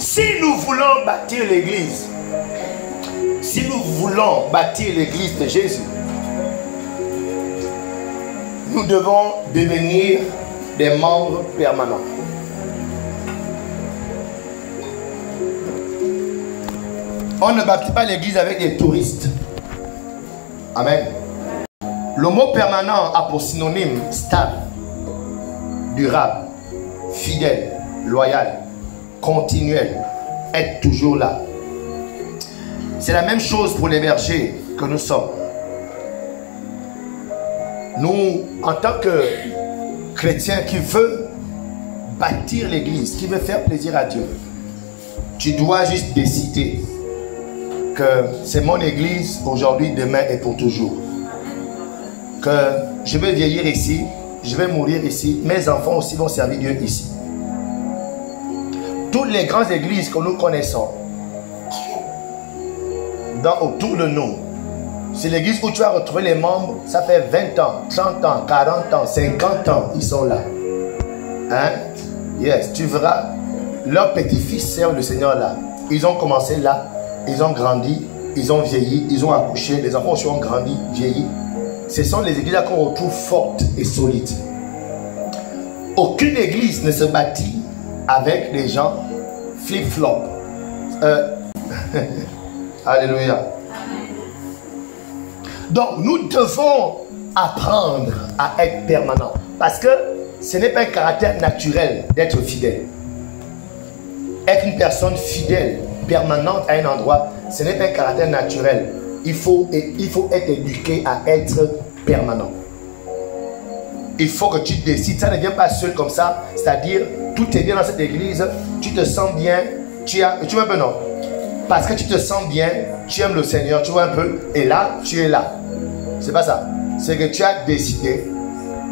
Si nous voulons bâtir l'église, si nous voulons bâtir l'église de Jésus, nous devons devenir des membres permanents. On ne bâtit pas l'église avec des touristes. Amen. Le mot permanent a pour synonyme stable, durable, fidèle, loyal, continuel, être toujours là. C'est la même chose pour les bergers que nous sommes. Nous, en tant que chrétiens qui veulent bâtir l'église, qui veut faire plaisir à Dieu, tu dois juste décider que c'est mon église aujourd'hui, demain et pour toujours. Que je vais vieillir ici, je vais mourir ici, mes enfants aussi vont servir Dieu ici. Toutes les grandes églises que nous connaissons, autour de nous, c'est l'église où tu vas retrouver les membres, ça fait 20 ans, 30 ans, 40 ans, 50 ans, ils sont là. Hein? Yes, tu verras, leurs petits-fils servent le Seigneur là. Ils ont commencé là, ils ont grandi, ils ont vieilli, ils ont accouché, les enfants aussi ont grandi, vieilli. Ce sont les églises qu'on retrouve fortes et solides. Aucune église ne se bâtit avec des gens flip-flop. Alléluia. Donc nous devons apprendre à être permanent. Parce que ce n'est pas un caractère naturel d'être fidèle. Être une personne fidèle, permanente à un endroit, ce n'est pas un caractère naturel. Il faut être éduqué à être permanent. Il faut que tu décides. Ça ne vient pas seul comme ça. C'est-à-dire, tout est bien dans cette église. Tu te sens bien. Tu vois un peu, non? Parce que tu te sens bien. Tu aimes le Seigneur. Tu vois un peu. Et là, tu es là. C'est pas ça. C'est que tu as décidé.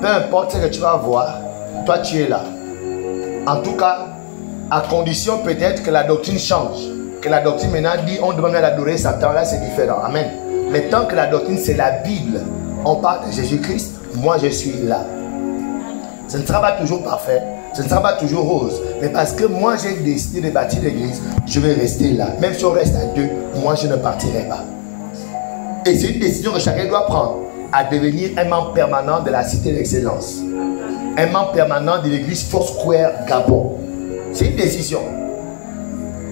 Peu importe ce que tu vas voir. Toi, tu es là. En tout cas, à condition peut-être que la doctrine change. Que la doctrine maintenant dit on demande d'adorer Satan. Là, c'est différent. Amen. Mais tant que la doctrine, c'est la Bible. On parle de Jésus-Christ. Moi, je suis là. Ce ne sera pas toujours parfait. Ce ne sera pas toujours rose. Mais parce que moi, j'ai décidé de bâtir l'église, je vais rester là. Même si on reste à deux, moi, je ne partirai pas. Et c'est une décision que chacun doit prendre. À devenir un membre permanent de la Cité d'Excellence. Un membre permanent de l'église Foursquare Gabon. C'est une décision.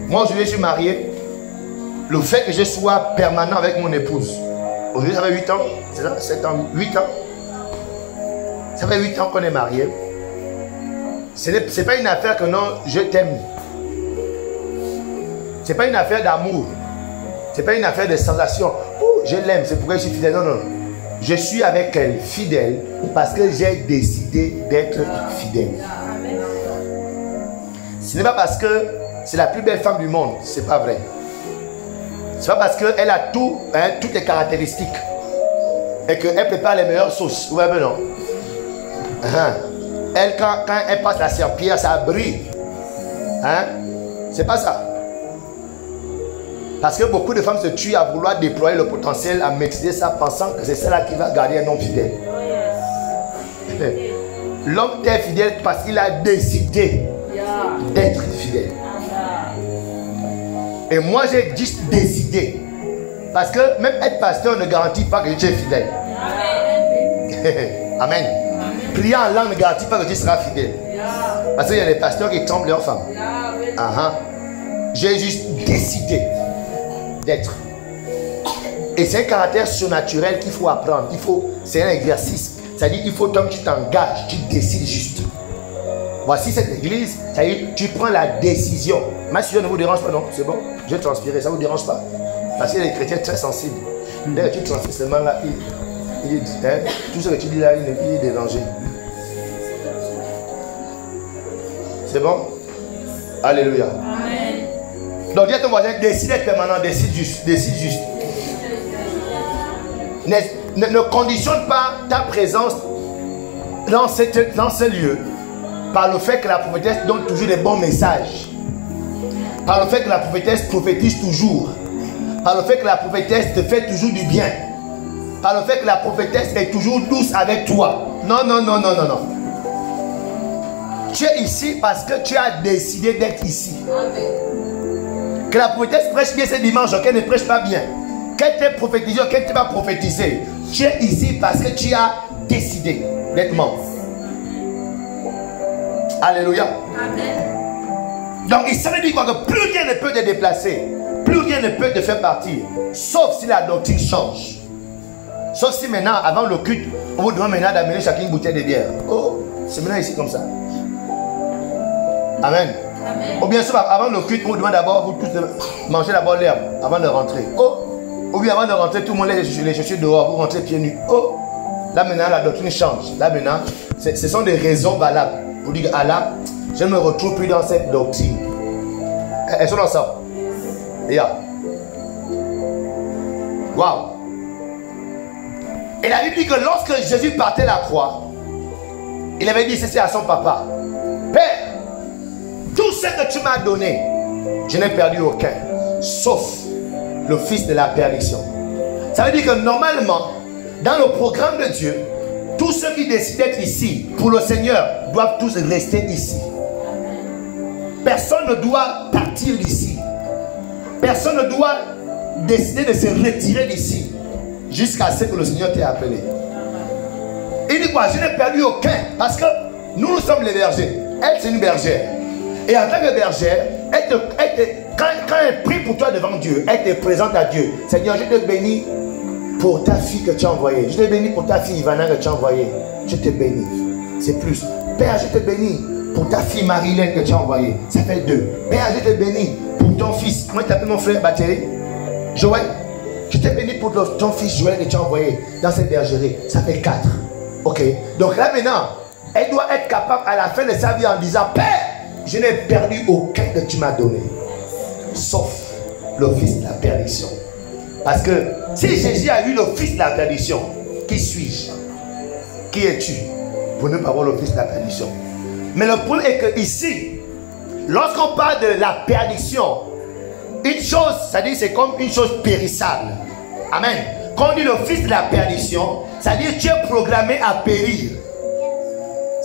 Moi, aujourd'hui, je suis marié. Le fait que je sois permanent avec mon épouse. Aujourd'hui, ça fait 8 ans. C'est ça, 7 ans, 8 ans. Ça fait 8 ans qu'on est mariés. Ce n'est pas une affaire que non, je t'aime. Ce n'est pas une affaire d'amour. Ce n'est pas une affaire de sensation. Je l'aime, c'est pourquoi je suis fidèle. Non, non. Je suis avec elle fidèle parce que j'ai décidé d'être fidèle. Ce n'est pas parce que c'est la plus belle femme du monde. Ce n'est pas vrai. Ce n'est pas parce qu'elle a toutes les caractéristiques et qu'elle prépare les meilleures sauces. Ouais, mais non. Elle, quand elle passe la serpillière, ça brille. Hein? C'est pas ça. Parce que beaucoup de femmes se tuent à vouloir déployer le potentiel, à maîtriser ça, pensant que c'est celle-là qui va garder un homme fidèle. L'homme est fidèle parce qu'il a décidé d'être fidèle. Et moi, j'ai juste décidé. Parce que même être pasteur ne garantit pas que tu es fidèle. Amen. Prier en langue ne garantit pas que tu seras fidèle. Parce qu'il y a des pasteurs qui trompent leurs femmes. J'ai juste décidé d'être. Et c'est un caractère surnaturel qu'il faut apprendre. C'est un exercice. C'est-à-dire qu'il faut que tu t'engages, tu décides juste. Voici cette église, c'est-à-dire tu prends la décision. Ma décision ne vous dérange pas, non? C'est bon? Je vais transpirer, ça ne vous dérange pas? Parce qu'il y a des chrétiens très sensibles. Dès que tu transpires seulement là, tout ce que tu dis là, il est dérangé. C'est bon? Alléluia. Amen. Donc dis à ton voisin, décide d'être permanent, décide juste. Ne conditionne pas ta présence dans ce lieu par le fait que la prophétesse donne toujours des bons messages, par le fait que la prophétesse prophétise toujours, par le fait que la prophétesse te fait toujours du bien, par le fait que la prophétesse est toujours douce avec toi. Non. Tu es ici parce que tu as décidé d'être ici. Amen. Que la prophétesse prêche bien ce dimanche, qu'elle ne prêche pas bien. Qu'elle t'ait prophétisé, qu'elle t'ait pas prophétisé. Tu es ici parce que tu as décidé d'être membre. Alléluia. Amen. Donc il s'en dit quoi, que plus rien ne peut te déplacer, plus rien ne peut te faire partir, sauf si la doctrine change. Sauf si maintenant, avant le culte, on vous demande maintenant d'amener chacun une bouteille de bière. Oh, c'est maintenant ici comme ça. Amen. Amen. Ou bien sûr, avant le culte, on vous demande d'abord, vous tous, de manger d'abord l'herbe avant de rentrer. Oh, ou bien avant de rentrer, tout le monde les chaussures dehors, vous rentrez pieds nus. Oh, là maintenant, la doctrine change. Là maintenant, ce sont des raisons valables pour dire, ah là, je ne me retrouve plus dans cette doctrine. Elles sont ensemble. Yeah. Wow. Et la Bible dit que lorsque Jésus partait la croix, il avait dit ceci à son papa: Père, tout ce que tu m'as donné, je n'ai perdu aucun, sauf le fils de la perdition. Ça veut dire que normalement, dans le programme de Dieu, tous ceux qui décident d'être ici pour le Seigneur doivent tous rester ici. Personne ne doit partir d'ici. Personne ne doit décider de se retirer d'ici jusqu'à ce que le Seigneur t'ait appelé. Il dit quoi? Je n'ai perdu aucun, parce que nous sommes les bergers. Elle, c'est une bergère. Et en tant que bergère, quand elle prie pour toi devant Dieu, elle te présente à Dieu. Seigneur, je te bénis pour ta fille que tu as envoyée. Je te bénis pour ta fille Ivana que tu as envoyée. Je te bénis. C'est plus. Père, je te bénis pour ta fille Marilène que tu as envoyée. Ça fait 2. Père, je te bénis pour ton fils. Moi, je t'appelle mon frère Battery. Joël. Je te bénis pour ton fils Joël que tu as envoyé dans cette bergerie. Ça fait 4. Ok. Donc là maintenant, elle doit être capable à la fin de sa vie en disant: Père, je n'ai perdu aucun que tu m'as donné, sauf le fils de la perdition. Parce que si Jésus a eu le fils de la perdition, qui suis-je? Qui es-tu pour ne pas avoir le fils de la perdition? Mais le problème est que ici, lorsqu'on parle de la perdition, une chose, c'est-à-dire c'est comme une chose périssable. Amen. Quand on dit le fils de la perdition, c'est-à-dire tu es programmé à périr.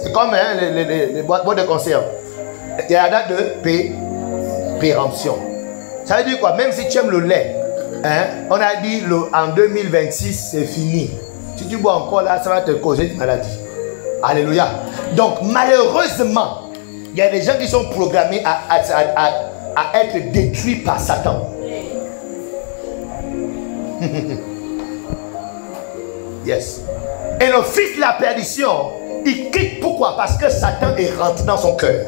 C'est comme les boîtes de conserve. Il y a la date de péremption. Ça veut dire quoi? Même si tu aimes le lait, hein, on a dit en 2026 c'est fini. Si tu bois encore là, ça va te causer une maladie. Alléluia. Donc malheureusement, il y a des gens qui sont programmés à être détruits par Satan. Yes. Et le fils de la perdition, il quitte. Pourquoi? Parce que Satan est rentré dans son cœur.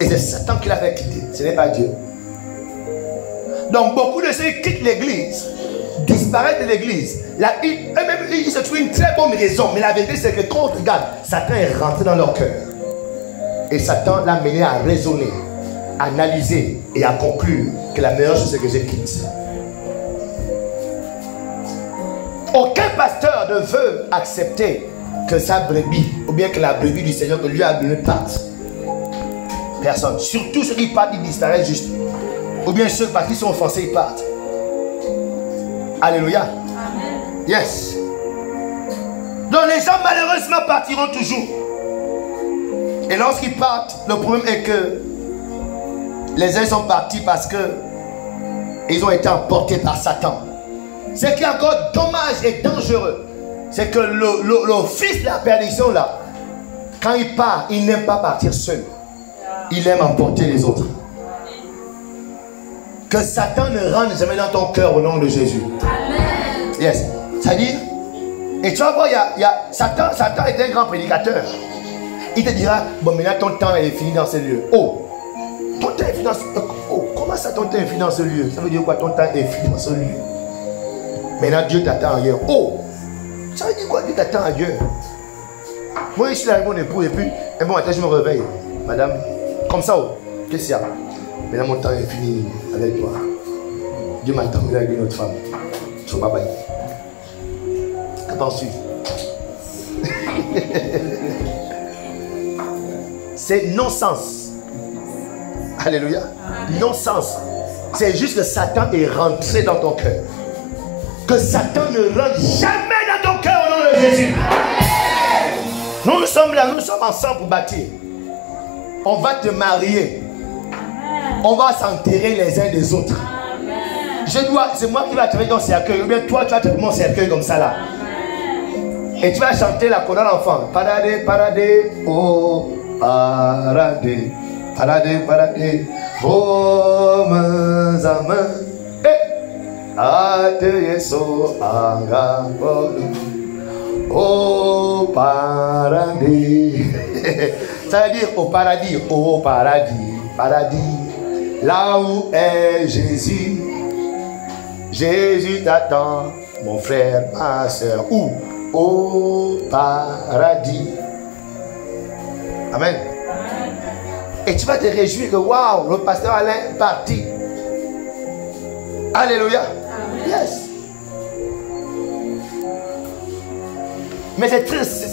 Et c'est Satan qui l'a fait quitter. Ce n'est pas Dieu. Donc beaucoup de ceux qui quittent l'église, disparaissent de l'église. Eux-mêmes, ils se trouvent une très bonne raison. Mais la vérité, c'est que quand on regarde, Satan est rentré dans leur cœur. Et Satan l'a mené à raisonner, à analyser et à conclure que la meilleure chose, c'est que je quitte. Aucun pasteur ne veut accepter que sa brebis, ou bien que la brebis du Seigneur que lui a donné parte. Personne. Surtout ceux qui partent, ils disparaissent juste. Ou bien ceux parce qu'ils sont offensés, ils partent. Alléluia. Amen. Yes. Donc les gens malheureusement partiront toujours. Et lorsqu'ils partent, le problème est que les uns sont partis parce que ils ont été emportés par Satan. Ce qui est encore dommage et dangereux, c'est que le fils de la perdition là, quand il part, il n'aime pas partir seul. Il aime emporter les autres. Que Satan ne rentre jamais dans ton cœur au nom de Jésus. Amen. Yes. C'est-à-dire, et tu vas voir, Satan est un grand prédicateur. Il te dira, bon maintenant ton temps est fini dans ce lieu. Oh, ton temps est fini dans ce lieu. Oh, comment ça ton temps est fini dans ce lieu? Ça veut dire quoi, ton temps est fini dans ce lieu? Maintenant Dieu t'attend ailleurs. Oh, ça veut dire quoi, Dieu t'attend ailleurs? Moi je suis là avec mon époux et puis, un bon matin je me réveille. Madame, comme ça, oh, qu'est-ce qu'il y a? Maintenant mon temps est fini avec toi. Dieu m'attend avec une autre femme. Je ne peux pas bailler. Que penses-tu? C'est non-sens. Alléluia. Non-sens. C'est juste que Satan est rentré dans ton cœur. Que Satan ne rentre jamais dans ton cœur au nom de Jésus. Nous sommes là, nous sommes ensemble pour bâtir. On va te marier. On va s'enterrer les uns des autres. C'est moi qui vais travailler ton cercueil. Ou bien toi, tu vas travailler mon cercueil comme ça là. Et tu vas chanter la chorale enfant. Paradé, paradé, oh, paradé, paradé, paradé, oh, main à main. Atelier so angabolo, oh, paradis. Ça veut dire au paradis, paradis. Là où est Jésus, Jésus t'attend, mon frère, ma soeur. Où? Au paradis. Amen. Et tu vas te réjouir que waouh, le pasteur Alain est parti. Alléluia. Yes. Mais c'est triste,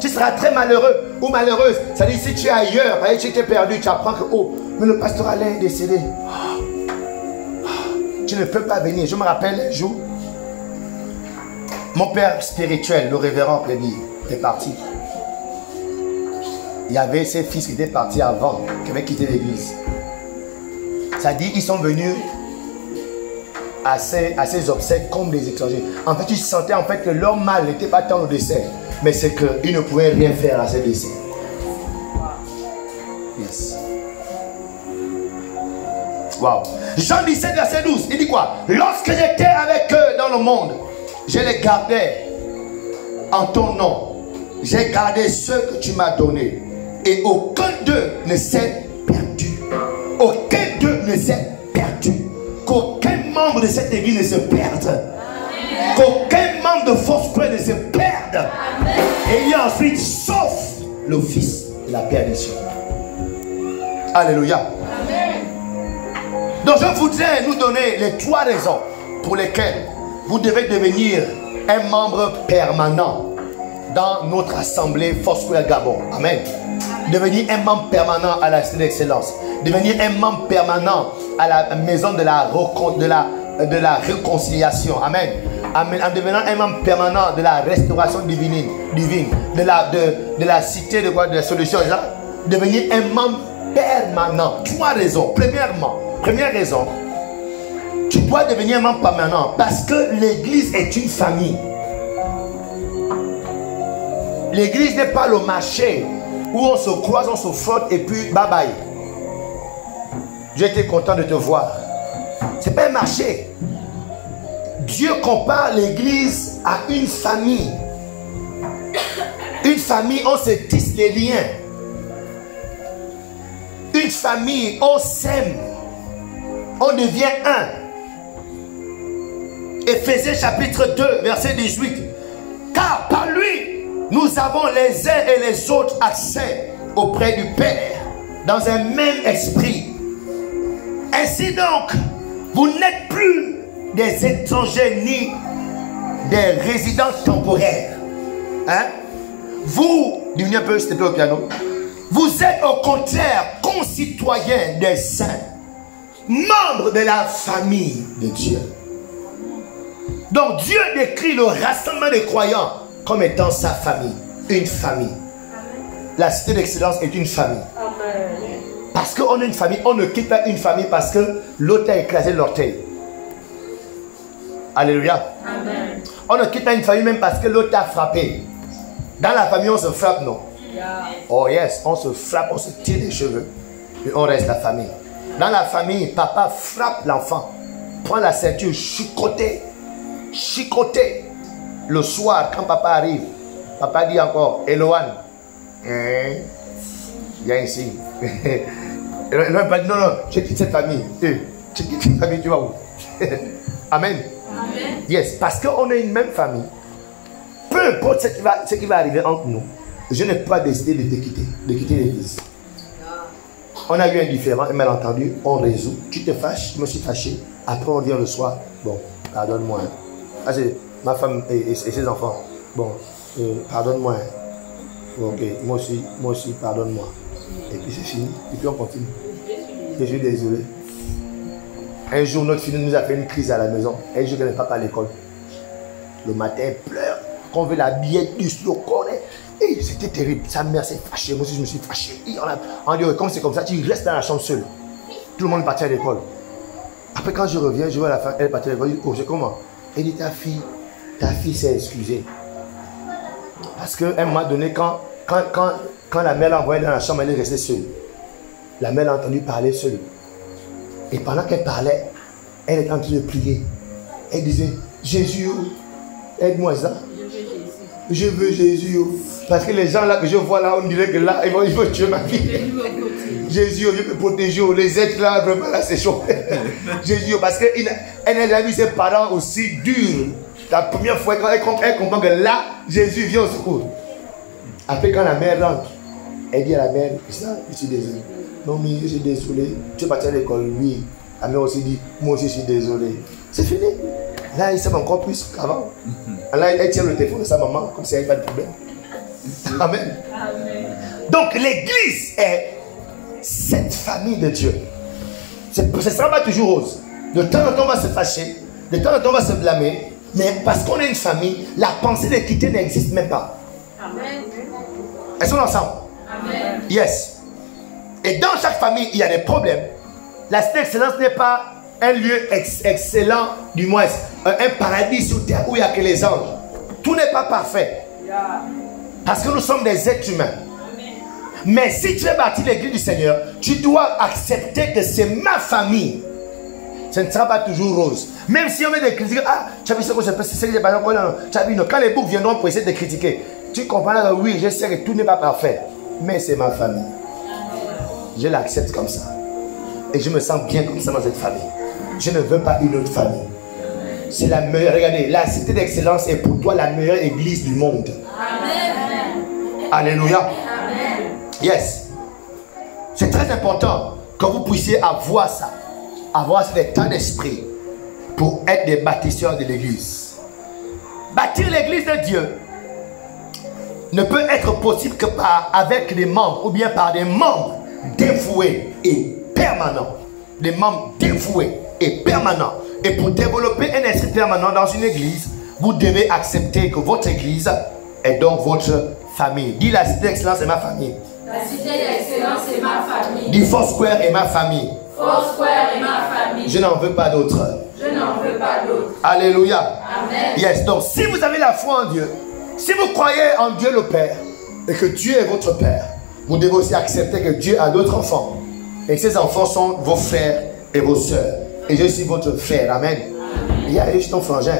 tu seras très malheureux ou malheureuse. Ça dit si tu es ailleurs, tu étais perdu, tu apprends que oh, mais le pasteur Alain est décédé. Tu ne peux pas venir. Je me rappelle un jour, mon père spirituel, le révérend Prédit, est parti. Il y avait ses fils qui étaient partis avant, qui avaient quitté l'église. Ça dit, ils sont venus à ses obsèques comme des étrangers. En fait, ils sentaient en fait que leur mal n'était pas tant au décès, mais c'est qu'ils ne pouvaient rien faire à ce décès. Yes. Wow. Jean 17, verset 12, il dit quoi? Lorsque j'étais avec eux dans le monde, je les gardais en ton nom. J'ai gardé ceux que tu m'as donnés. Et aucun d'eux ne s'est perdu. Aucun d'eux ne s'est perdu. Qu'aucun membre de cette église ne se perde. Qu'aucun membre de Force Près ne se perde. Et il y a ensuite, sauf le Fils de la perdition. Alléluia. Amen. Donc je voudrais nous donner les 3 raisons pour lesquelles vous devez devenir un membre permanent dans notre assemblée Force Près Gabon. Amen. Devenir un membre permanent à la Cité d'Excellence. Devenir un membre permanent à la maison de la réconciliation. Amen. Amen. En devenant un membre permanent de la restauration divine, de la cité de la solution. Devenir un membre permanent. 3 raisons. Première raison, tu dois devenir un membre permanent parce que l'église est une famille. L'église n'est pas le marché où on se croise, on se frotte et puis bye bye. J'étais content de te voir. Ce n'est pas un marché. Dieu compare l'église à une famille. Une famille, on se tisse les liens. Une famille, on s'aime. On devient un. Éphésiens chapitre 2, verset 18. Car par lui, nous avons les uns et les autres accès auprès du Père dans un même esprit. Ainsi donc, vous n'êtes plus des étrangers ni des résidents temporaires. Hein? Vous, diminuez un peu s'il te plaît au piano. Vous êtes au contraire concitoyens des saints, membres de la famille de Dieu. Donc Dieu décrit le rassemblement des croyants comme étant sa famille, une famille. La Cité d'Excellence est une famille. Parce qu'on est une famille, on ne quitte pas une famille parce que l'autre a écrasé l'orteil. Alléluia. Amen. On ne quitte pas une famille même parce que l'autre a frappé. Dans la famille, on se frappe, non? Oh yes, on se frappe, on se tire les cheveux. Et on reste la famille. Dans la famille, papa frappe l'enfant. Prend la ceinture, chicoté. Le soir, quand papa arrive, papa dit encore, Eloane, viens ici. Eloane pas dit, non, je quitte cette famille. Tu quittes cette famille, tu vas où? Amen. Amen. Yes, parce qu'on est une même famille. Peu importe ce qui va arriver entre nous, je n'ai pas décidé de te quitter, l'église. On a eu un différend, un malentendu, on résout. Tu te fâches, je me suis fâché. Après, on vient le soir. Bon, pardonne-moi. Ah, c'est ma femme et ses enfants. Bon, pardonne-moi. Ok, moi aussi, pardonne-moi. Et puis c'est fini. Et puis on continue. Je suis désolé. Un jour, notre fille nous a fait une crise à la maison. Un jour, elle n'est pas à l'école. Le matin, elle pleure. Qu'on veut l'habiller du sur le corps. Et c'était terrible. Sa mère s'est fâchée. Moi aussi, je me suis fâché. On dit, comme c'est comme ça, tu restes dans la chambre seul. Tout le monde est parti à l'école. Après, quand je reviens, je vois la femme, elle est partie à l'école. Je dis, oh, c'est comment? Elle dit, ta fille s'est excusée. Parce qu'à un moment donné, quand la mère l'a envoyée dans la chambre, elle est restée seule. La mère l'a entendu parler seule. Et pendant qu'elle parlait, elle était en train de prier. Elle disait, Jésus, aide-moi ça. Je veux Jésus. Parce que les gens là que je vois là, on dirait que là, ils vont tuer ma fille. Jésus, je peux protéger. Les êtres là, vraiment là, c'est chaud. Jésus, parce qu'elle n'a jamais vu ses parents aussi durs. La première fois, elle comprend que là, Jésus vient au secours. Après, quand la mère rentre, elle dit à la mère, je suis désolé. Non, mais je suis désolé. Tu es parti à l'école, oui. La mère aussi dit, moi aussi je suis désolé. C'est fini. Là, il s'aime encore plus qu'avant. Là, elle tient le téléphone de sa maman, comme si elle n'avait pas de problème. Amen. Amen. Donc, l'église est cette famille de Dieu. Ce ne sera pas toujours rose. De temps en temps, on va se fâcher. De temps en temps, on va se blâmer. Mais parce qu'on est une famille, la pensée de quitter n'existe même pas. Amen. Est-ce qu'on est ensemble? Amen. Yes. Et dans chaque famille, il y a des problèmes. La cité d'excellence n'est pas un lieu excellent, du moins, un paradis sur terre où il n'y a que les anges. Tout n'est pas parfait. Parce que nous sommes des êtres humains. Mais si tu es bâti l'église du Seigneur, tu dois accepter que c'est ma famille. Ce ne sera pas toujours rose. Même si on met des critiques, ah, tu as vu ce que je peux, c'est que j'ai pas encore. Tu as vu, quand les boucs viendront pour essayer de critiquer, tu comprends que oui, je sais que tout n'est pas parfait. Mais c'est ma famille. Je l'accepte comme ça. Et je me sens bien comme ça dans cette famille. Je ne veux pas une autre famille. C'est la meilleure. Regardez, la cité d'excellence est pour toi la meilleure église du monde. Amen. Alléluia. Amen. Yes. C'est très important que vous puissiez avoir ça. Avoir cet état d'esprit pour être des bâtisseurs de l'église. Bâtir l'église de Dieu ne peut être possible que avec des membres ou bien par des membres dévoués et permanents. Des membres dévoués et permanents. Et pour développer un esprit permanent dans une église, vous devez accepter que votre église est donc votre famille. Dis, la cité d'excellence est ma famille. La cité d'excellence est ma famille. Dis, Foursquare est ma famille. Foursquare est ma famille. Je n'en veux pas d'autres. Je n'en veux pas d'autres. Alléluia. Amen. Yes, donc si vous avez la foi en Dieu, si vous croyez en Dieu le Père, et que Dieu est votre Père, vous devez aussi accepter que Dieu a d'autres enfants. Et ces enfants sont vos frères et vos sœurs. Et je suis votre frère. Amen. Il y a juste ton frangin.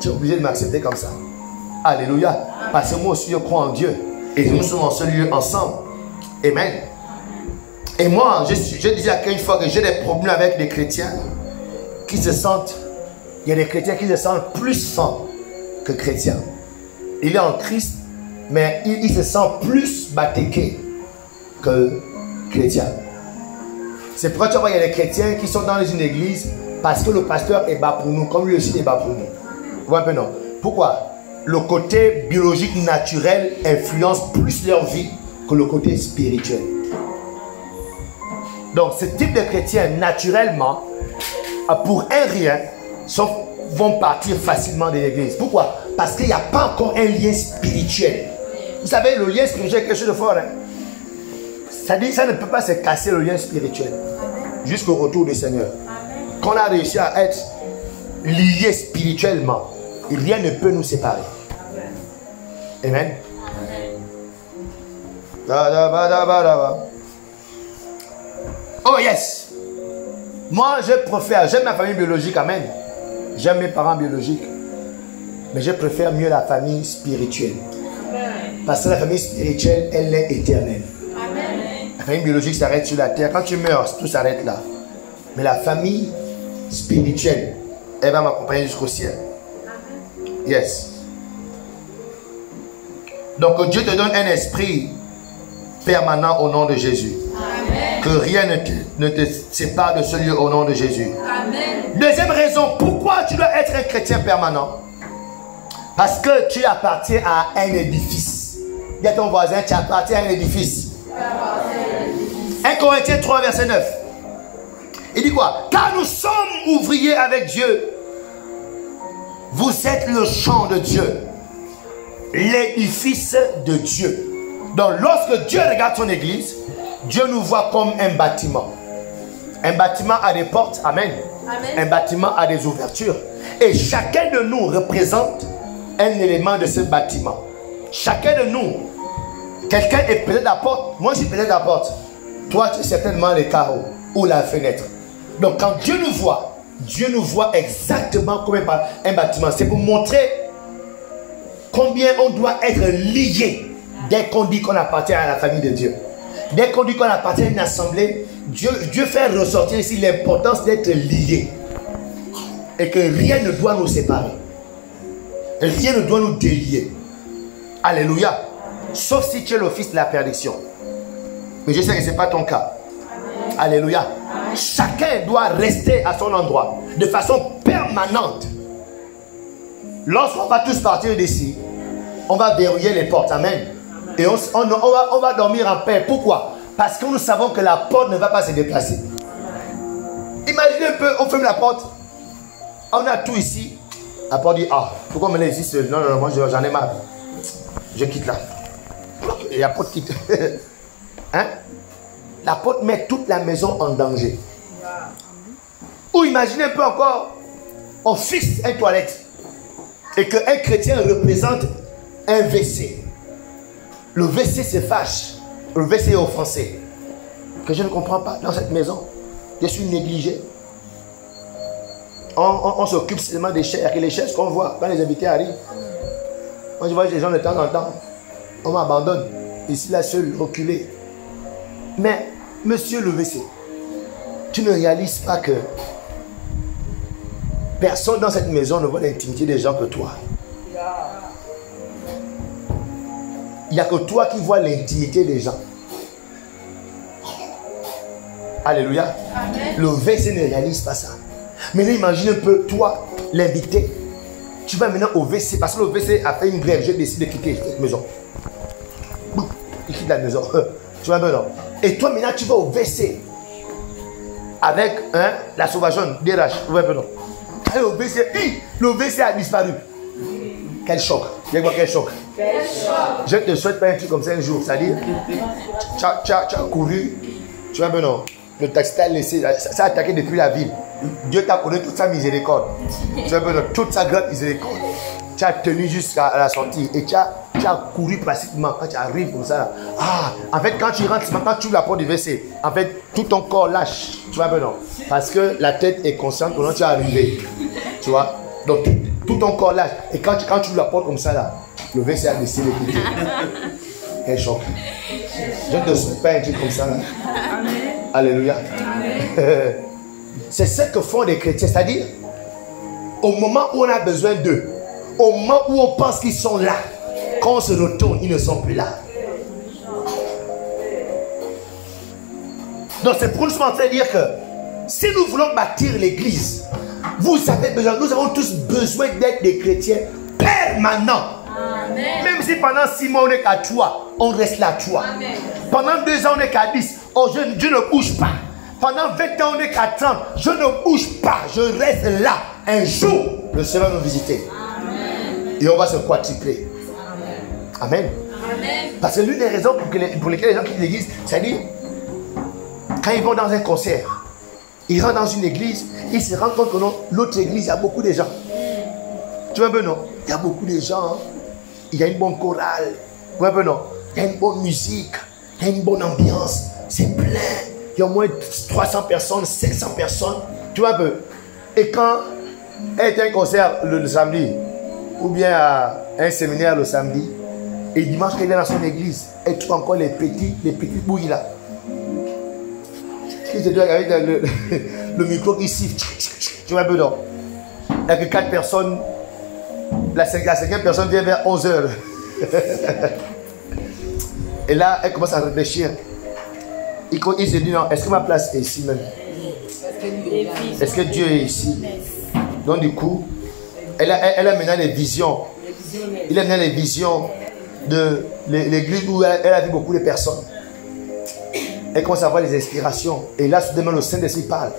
Tu es obligé de m'accepter comme ça. Alléluia. Parce que moi aussi je crois en Dieu. Et nous sommes en ce lieu ensemble. Amen. Et moi, je disais à une fois que j'ai des problèmes avec des chrétiens qui se sentent, il y a des chrétiens qui se sentent plus fins que chrétiens. Il est en Christ, mais il se sent plus baptisé que chrétien. C'est pourquoi tu vois, il y a des chrétiens qui sont dans une église parce que le pasteur est bas pour nous, comme lui aussi est bas pour nous. Vous voyez un peu, non? Pourquoi? Le côté biologique naturel influence plus leur vie que le côté spirituel. Donc, ce type de chrétiens, naturellement, pour un rien, vont partir facilement de l'église. Pourquoi? Parce qu'il n'y a pas encore un lien spirituel. Vous savez, le lien spirituel est quelque chose de fort. Hein? Ça dit, ça ne peut pas se casser le lien spirituel jusqu'au retour du Seigneur. Quand on a réussi à être liés spirituellement, rien ne peut nous séparer. Amen. Oh yes. Moi, je préfère, j'aime ma famille biologique, amen. J'aime mes parents biologiques. Mais je préfère mieux la famille spirituelle. Parce que la famille spirituelle, elle est éternelle. La famille biologique s'arrête sur la terre. Quand tu meurs, tout s'arrête là. Mais la famille spirituelle, elle va m'accompagner jusqu'au ciel. Yes. Donc Dieu te donne un esprit permanent au nom de Jésus. Amen. Que rien ne te sépare de ce lieu au nom de Jésus. Amen. Deuxième raison, pourquoi tu dois être un chrétien permanent? Parce que tu appartiens à un édifice. Dis à ton voisin, tu appartiens à un édifice. 1 Corinthiens 3, verset 9. Il dit quoi? Car nous sommes ouvriers avec Dieu. Vous êtes le champ de Dieu. L'édifice de Dieu. Donc lorsque Dieu regarde son église, Dieu nous voit comme un bâtiment. Un bâtiment a des portes, amen. Un bâtiment a des ouvertures. Et chacun de nous représente un élément de ce bâtiment. Chacun de nous, quelqu'un est peut-être à la porte. Moi, je suis peut-être à la porte. Toi, tu es certainement les carreaux ou la fenêtre. Donc, quand Dieu nous voit exactement comme un bâtiment. C'est pour montrer combien on doit être lié dès qu'on dit qu'on appartient à la famille de Dieu. Dès qu'on dit qu'on appartient à une assemblée, Dieu fait ressortir ici l'importance d'être lié. Et que rien ne doit nous séparer. Rien ne doit nous délier. Alléluia. Sauf si tu es le fils de la perdition. Mais je sais que ce n'est pas ton cas. Alléluia. Chacun doit rester à son endroit de façon permanente. Lorsqu'on va tous partir d'ici, on va verrouiller les portes. Amen. Et on va dormir en paix. Pourquoi? Parce que nous savons que la porte ne va pas se déplacer. Imaginez un peu, on ferme la porte. On a tout ici. La porte dit, ah, pourquoi on me laisse ici? Non, moi j'en ai marre. Je quitte là. Et la porte quitte. Hein? La porte met toute la maison en danger. Ou imaginez un peu encore, on fixe une toilette. Et qu'un chrétien représente un WC. Le WC se fâche. Le WC est offensé. Que je ne comprends pas dans cette maison. Je suis négligé. On s'occupe seulement des chaises. Et les chaises qu'on voit quand les invités arrivent. Moi je vois les gens de temps en temps. On m'abandonne. Ici là seul, reculé. Mais monsieur le WC, tu ne réalises pas que personne dans cette maison ne voit l'intimité des gens que toi. Il n'y a que toi qui vois l'intimité des gens. Alléluia. Amen. Le WC ne réalise pas ça. Maintenant, imagine un peu, toi, l'invité. Tu vas maintenant au WC, parce que le WC a fait une grève. Je décide de quitter cette maison. Il quitte la maison. Tu vois maintenant. Et toi, maintenant, tu vas au WC. Avec la sauvageonne, DRH. Tu vois maintenant. Allez au WC. Le WC a disparu. Quel choc. Quel choc. Je ne te souhaite pas un truc comme ça un jour. C'est-à-dire, tu as couru. Tu vois maintenant. Le taxi t'a laissé. Ça a attaqué depuis la ville. Dieu t'a connu toute sa miséricorde. Tu vois maintenant. Toute sa grande miséricorde. Tu as tenu jusqu'à la sortie. Et tu as couru pratiquement. Quand tu arrives comme ça. Là. Ah, en fait, quand tu rentres, quand tu ouvres la porte du WC, en fait, tout ton corps lâche. Tu vois maintenant. Parce que la tête est consciente quand tu es arrivé. Tu vois. Donc, tout ton corps lâche. Et quand tu ouvres la porte comme ça, là, le WC a décidé de quitter. Quel choc. Je ne te souhaite pas un truc comme ça. Là. Amen. Alléluia. C'est ce que font les chrétiens. C'est-à-dire, au moment où on a besoin d'eux, au moment où on pense qu'ils sont là, quand on se retourne, ils ne sont plus là. Donc, c'est pour nous en train de dire que si nous voulons bâtir l'église, vous avez besoin, nous avons tous besoin d'être des chrétiens permanents. Amen. Même si pendant 6 mois on n'est qu'à 3, on reste là 3. Amen. Pendant 2 ans on n'est qu'à 10, Dieu ne bouge pas. Pendant 20 ans on n'est qu'à 30, je ne bouge pas, je reste là. Un jour, le Seigneur va nous visiter. Amen. Et on va se quadrupler. Amen. Amen. Parce que l'une des raisons pour lesquelles les gens quittent l'église, c'est-à-dire, quand ils vont dans un concert, ils rentrent dans une église, ils se rendent compte que non, l'autre église, il y a beaucoup de gens. Tu vois un peu, non? Il y a beaucoup de gens. Il y a une bonne chorale. Tu vois un peu, non? Il y a une bonne musique. Il y a une bonne ambiance. C'est plein. Il y a au moins 300 personnes, 500 personnes. Tu vois un peu? Et quand il y a un concert le samedi, ou bien à un séminaire le samedi, et dimanche, qu'il est dans son église, et trouve encore les petits bouilles là. Il se doit avec le micro qui siffle. Tu vois un peu, non? Il n'y a que 4 personnes. La 5e personne vient vers 11h. Et là, elle commence à réfléchir. Il se dit, non, est-ce que ma place est ici même? Est-ce que Dieu est ici? Donc du coup, elle a maintenant les visions. Il a maintenant les visions de l'église où elle a vu beaucoup de personnes. Elle commence à avoir les inspirations. Et là, soudainement, le Saint-Esprit parle.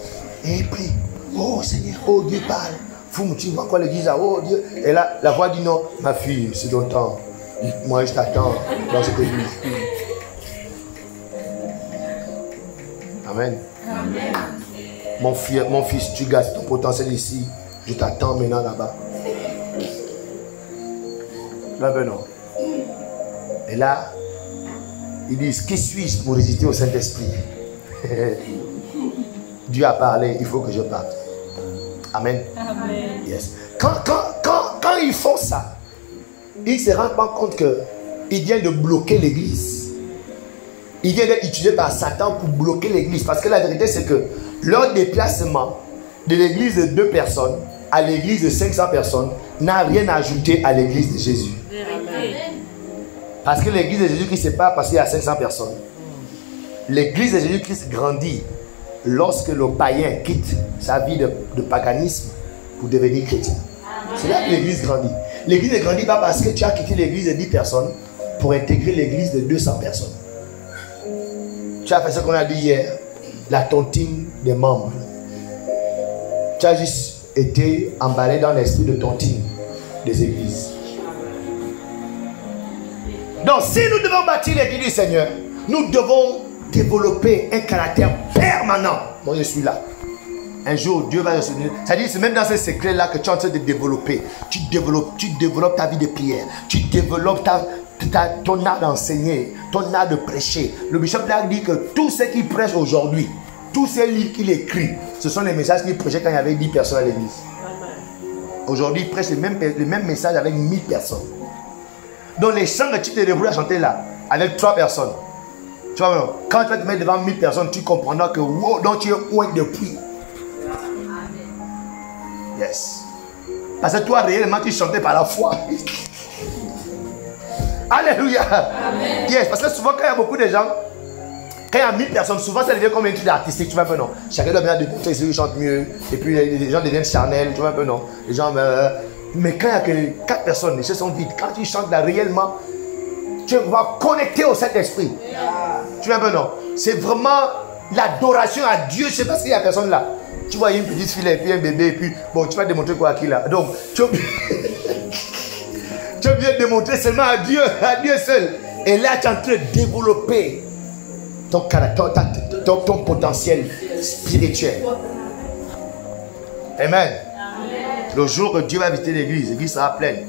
Et il prie. Oh Seigneur, oh Dieu parle. Tu vois quoi l'église a, oh Dieu. Et là, la voix dit non, ma fille, c'est ton temps. Moi, je t'attends dans cette église. Amen. Amen. mon fils, tu gardes ton potentiel ici. Je t'attends maintenant là-bas. Là, ben non. Et là, ils disent, qui suis-je pour résister au Saint-Esprit? Dieu a parlé, il faut que je parte. Amen. Amen. Yes. Quand ils font ça, ils ne se rendent pas compte qu'ils viennent de bloquer l'église. Ils viennent d'être utilisés par Satan pour bloquer l'église. Parce que la vérité, c'est que leur déplacement de l'église de 2 personnes à l'église de 500 personnes n'a rien ajouté à l'église de Jésus. Amen. Parce que l'église de Jésus-Christ, ce n'est pas parce qu'il y a 500 personnes. L'église de Jésus-Christ grandit lorsque le païen quitte sa vie de paganisme pour devenir chrétien. C'est là que l'église grandit. L'église ne grandit pas parce que tu as quitté l'église de 10 personnes pour intégrer l'église de 200 personnes. Tu as fait ce qu'on a dit hier, la tontine des membres. Tu as juste été emballé dans l'esprit de tontine des églises. Donc, si nous devons bâtir l'église du Seigneur, nous devons développer un caractère permanent. Moi, je suis là. Un jour, Dieu va se donner. C'est-à-dire, c'est même dans ce secret-là que tu es en train de développer. Tu développes ta vie de prière. Tu développes ton art d'enseigner, ton art de prêcher. Le bishop a dit que tout ce qu'il prêche aujourd'hui, tous ces livres qu'il écrit, ce sont les messages qu'il prêchait quand il y avait 10 personnes à l'église. Aujourd'hui, il prêche les mêmes messages avec 1000 personnes. Donc les chants que tu te débrouilles à chanter là, avec 3 personnes, tu vois, quand tu vas te mettre devant 1000 personnes, tu comprendras que wow, donc tu es loin depuis. Yes. Parce que toi, réellement, tu chantais par la foi. Alléluia. Amen. Yes, parce que souvent, quand il y a beaucoup de gens, quand il y a 1000 personnes, souvent ça devient comme un truc artistique, tu vois un peu non. Chacun doit bien démontrer celui qui chante mieux, et puis les gens deviennent charnels, tu vois un peu non. Les gens, mais quand il n'y a que 4 personnes, les choses sont vides. Quand tu chantes là réellement, tu vas connecter au Saint-Esprit. Tu vois un peu non. C'est vraiment l'adoration à Dieu, je ne sais pas ce qu'il y a personne là. Tu vois, il y a une petite fille et puis un bébé, et puis bon, tu vas démontrer quoi à qui là. Donc, tu viens démontrer seulement à Dieu seul. Et là, tu es en train de développer ton caractère, ton potentiel spirituel. Amen. Le jour que Dieu va visiter l'église sera pleine.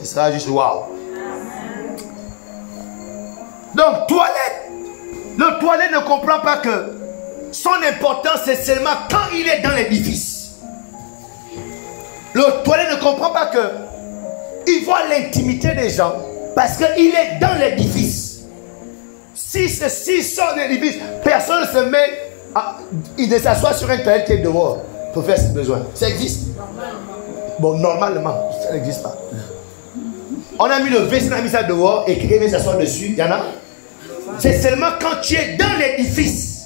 Ce sera juste waouh. Donc, le toilette ne comprend pas que son importance, c'est seulement quand il est dans l'édifice. Le toilette ne comprend pas que il voit l'intimité des gens parce qu'il est dans l'édifice. Si sort de l'édifice, personne ne se met, il ne s'assoit sur un toilette qui est dehors pour faire ses besoins. Ça existe? Bon, normalement, ça n'existe pas. On a mis le WC, on a mis ça dehors et quelqu'un vient s'asseoir dessus. Il y en a? C'est seulement quand tu es dans l'édifice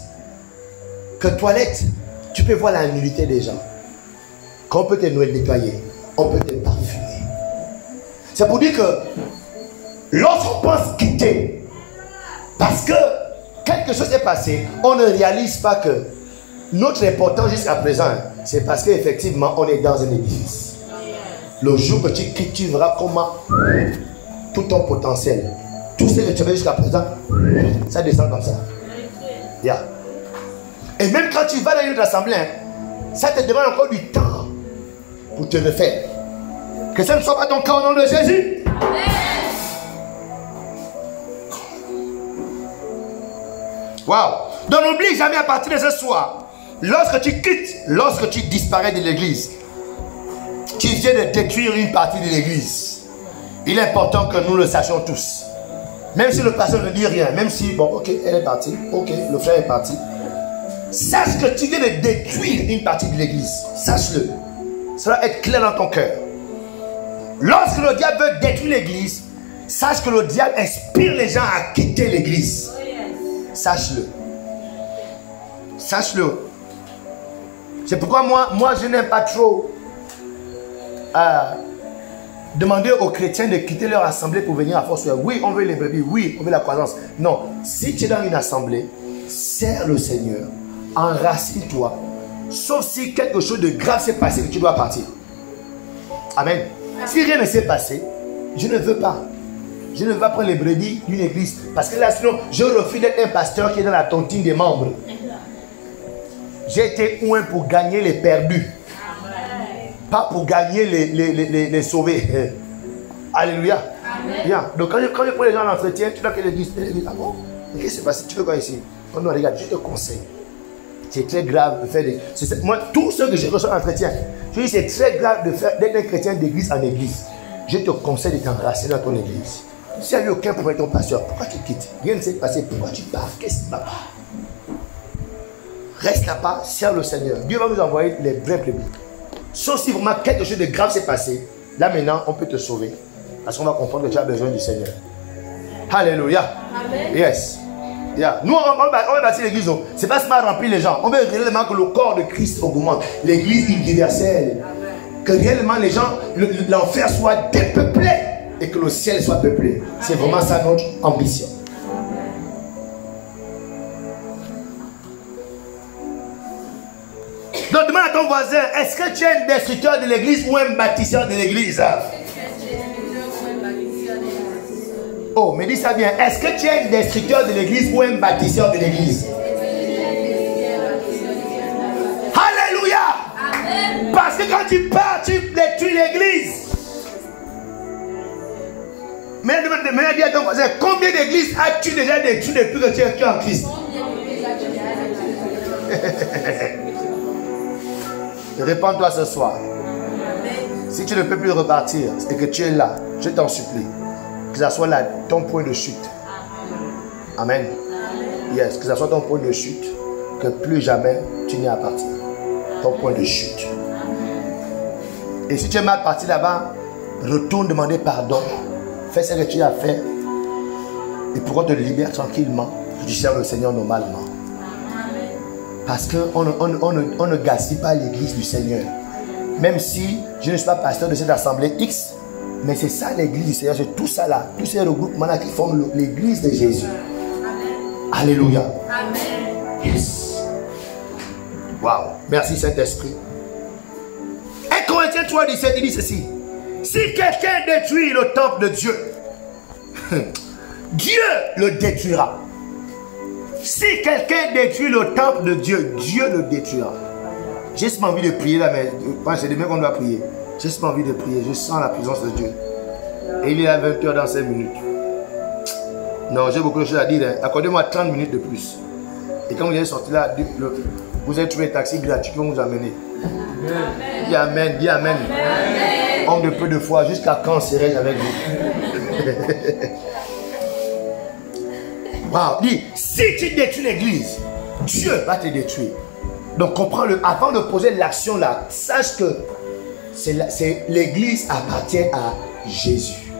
que toilette, tu peux voir la nullité des gens. Qu'on peut te nettoyer, on peut te parfumer. C'est pour dire que lorsqu'on pense quitter, parce que quelque chose est passé, on ne réalise pas que notre importance jusqu'à présent, c'est parce qu'effectivement, on est dans un édifice. Le jour que tu quittes, tu verras comment tout ton potentiel, tout ce que tu avais jusqu'à présent, ça descend comme ça. Yeah. Et même quand tu vas dans une assemblée, ça te demande encore du temps pour te refaire. Que ce ne soit pas ton cas au nom de Jésus. Waouh. Donc n'oublie jamais à partir de ce soir, lorsque tu quittes, lorsque tu disparais de l'église, tu viens de détruire une partie de l'église. Il est important que nous le sachions tous. Même si le pasteur ne dit rien, même si, bon, ok, elle est partie, ok, le frère est parti. Sache que tu viens de détruire une partie de l'église. Sache-le. Ça va être clair dans ton cœur. Lorsque le diable veut détruire l'église, sache que le diable inspire les gens à quitter l'église. Sache-le. Sache-le. C'est pourquoi moi je n'aime pas trop demander aux chrétiens de quitter leur assemblée pour venir à force. Oui, on veut les brebis. Oui, on veut la croissance. Non. Si tu es dans une assemblée, sers le Seigneur. Enracine-toi. Sauf si quelque chose de grave s'est passé que tu dois partir. Amen. Si rien ne s'est passé, je ne veux pas. Je ne veux pas prendre les brebis d'une église. Parce que là, sinon, je refuse d'être un pasteur qui est dans la tontine des membres. J'ai été oint pour gagner les perdus. Pas pour gagner les sauvés. Alléluia. Bien. Donc quand je prends les gens à l'entretien, tu vois que l'église, ah bon? Qu'est-ce qui se passe? Tu veux quoi ici? Oh non, regarde, je te conseille. C'est très grave de faire des... Moi, tous ceux que je reçois en entretien, je dis c'est très grave d'être un chrétien d'église en église. Je te conseille de t'enraciner dans ton église. S'il n'y a eu aucun problème avec ton pasteur, pourquoi tu quittes? Rien ne s'est passé, pourquoi tu pars? Qu'est-ce qui ne va pas? Reste là-bas, serre le Seigneur. Dieu va nous envoyer les vrais brebis. Sauf si vraiment quelque chose de grave s'est passé, là maintenant, on peut te sauver. Parce qu'on va comprendre que tu as besoin du Seigneur. Alléluia. Amen. Yes. Yeah. Nous, on va bâtir l'église. Ce n'est pas seulement remplir les gens. On veut réellement que le corps de Christ augmente. L'église universelle. Amen. Que réellement les gens, l'enfer soit dépeuplé et que le ciel soit peuplé. C'est vraiment ça notre ambition. Donc demande à ton voisin, est-ce que tu es un destructeur de l'église ou un bâtisseur de l'église? Oh, mais dis ça bien. Est-ce que tu es un destructeur de l'église ou un bâtisseur de l'église? Alléluia. Amen. Parce que quand tu pars, tu détruis l'église. Mais dis à ton voisin, combien d'églises as-tu déjà détruit depuis que tu es en Christ? Répands-toi ce soir. Si tu ne peux plus repartir et que tu es là, je t'en supplie, que ça soit là ton point de chute. Amen. Yes, que ça soit ton point de chute, que plus jamais tu n'aies à partir. Ton point de chute. Et si tu es mal parti là-bas, retourne demander pardon. Fais ce que tu as fait. Et pourquoi te libères tranquillement, tu sers le Seigneur normalement. Parce qu'on ne gaspille pas l'église du Seigneur. Même si je ne suis pas pasteur de cette assemblée X, mais c'est ça l'église du Seigneur, c'est tout ça là, tous ces regroupements là qui forment l'église de Jésus. Amen. Alléluia. Amen. Yes. Waouh. Merci Saint-Esprit. 1 Corinthiens 3:17, il dit ceci. Si quelqu'un détruit le temple de Dieu, Dieu le détruira. Si quelqu'un détruit le temple de Dieu, Dieu le détruira. J'ai juste envie de prier là, mais c'est demain qu'on doit prier. J'ai juste envie de prier, je sens la présence de Dieu. Et il est à 20h dans 5 minutes. Non, j'ai beaucoup de choses à dire. Hein. Accordez-moi 30 minutes de plus. Et quand vous allez sortir là, vous allez trouver un taxi gratuit qui va vous amener. Dis Amen, dis Amen. Amen. Homme de peu de foi, jusqu'à quand serai-je avec vous? Wow. Dis, si tu détruis l'église, Dieu va te détruire. Donc comprends-le, avant de poser l'action là, sache que l'église appartient à Jésus.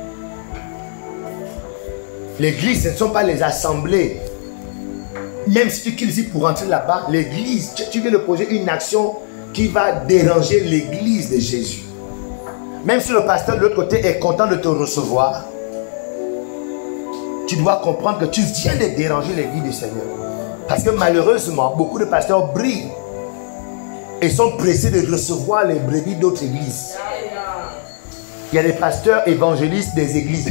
L'église, ce ne sont pas les assemblées. Même si tu quittes ici pour rentrer là-bas, l'église, tu viens de poser une action qui va déranger l'église de Jésus. Même si le pasteur de l'autre côté est content de te recevoir, tu dois comprendre que tu viens de déranger l'église du Seigneur. Parce que malheureusement, beaucoup de pasteurs brillent et sont pressés de recevoir les brebis d'autres églises. Il y a des pasteurs évangélistes des églises.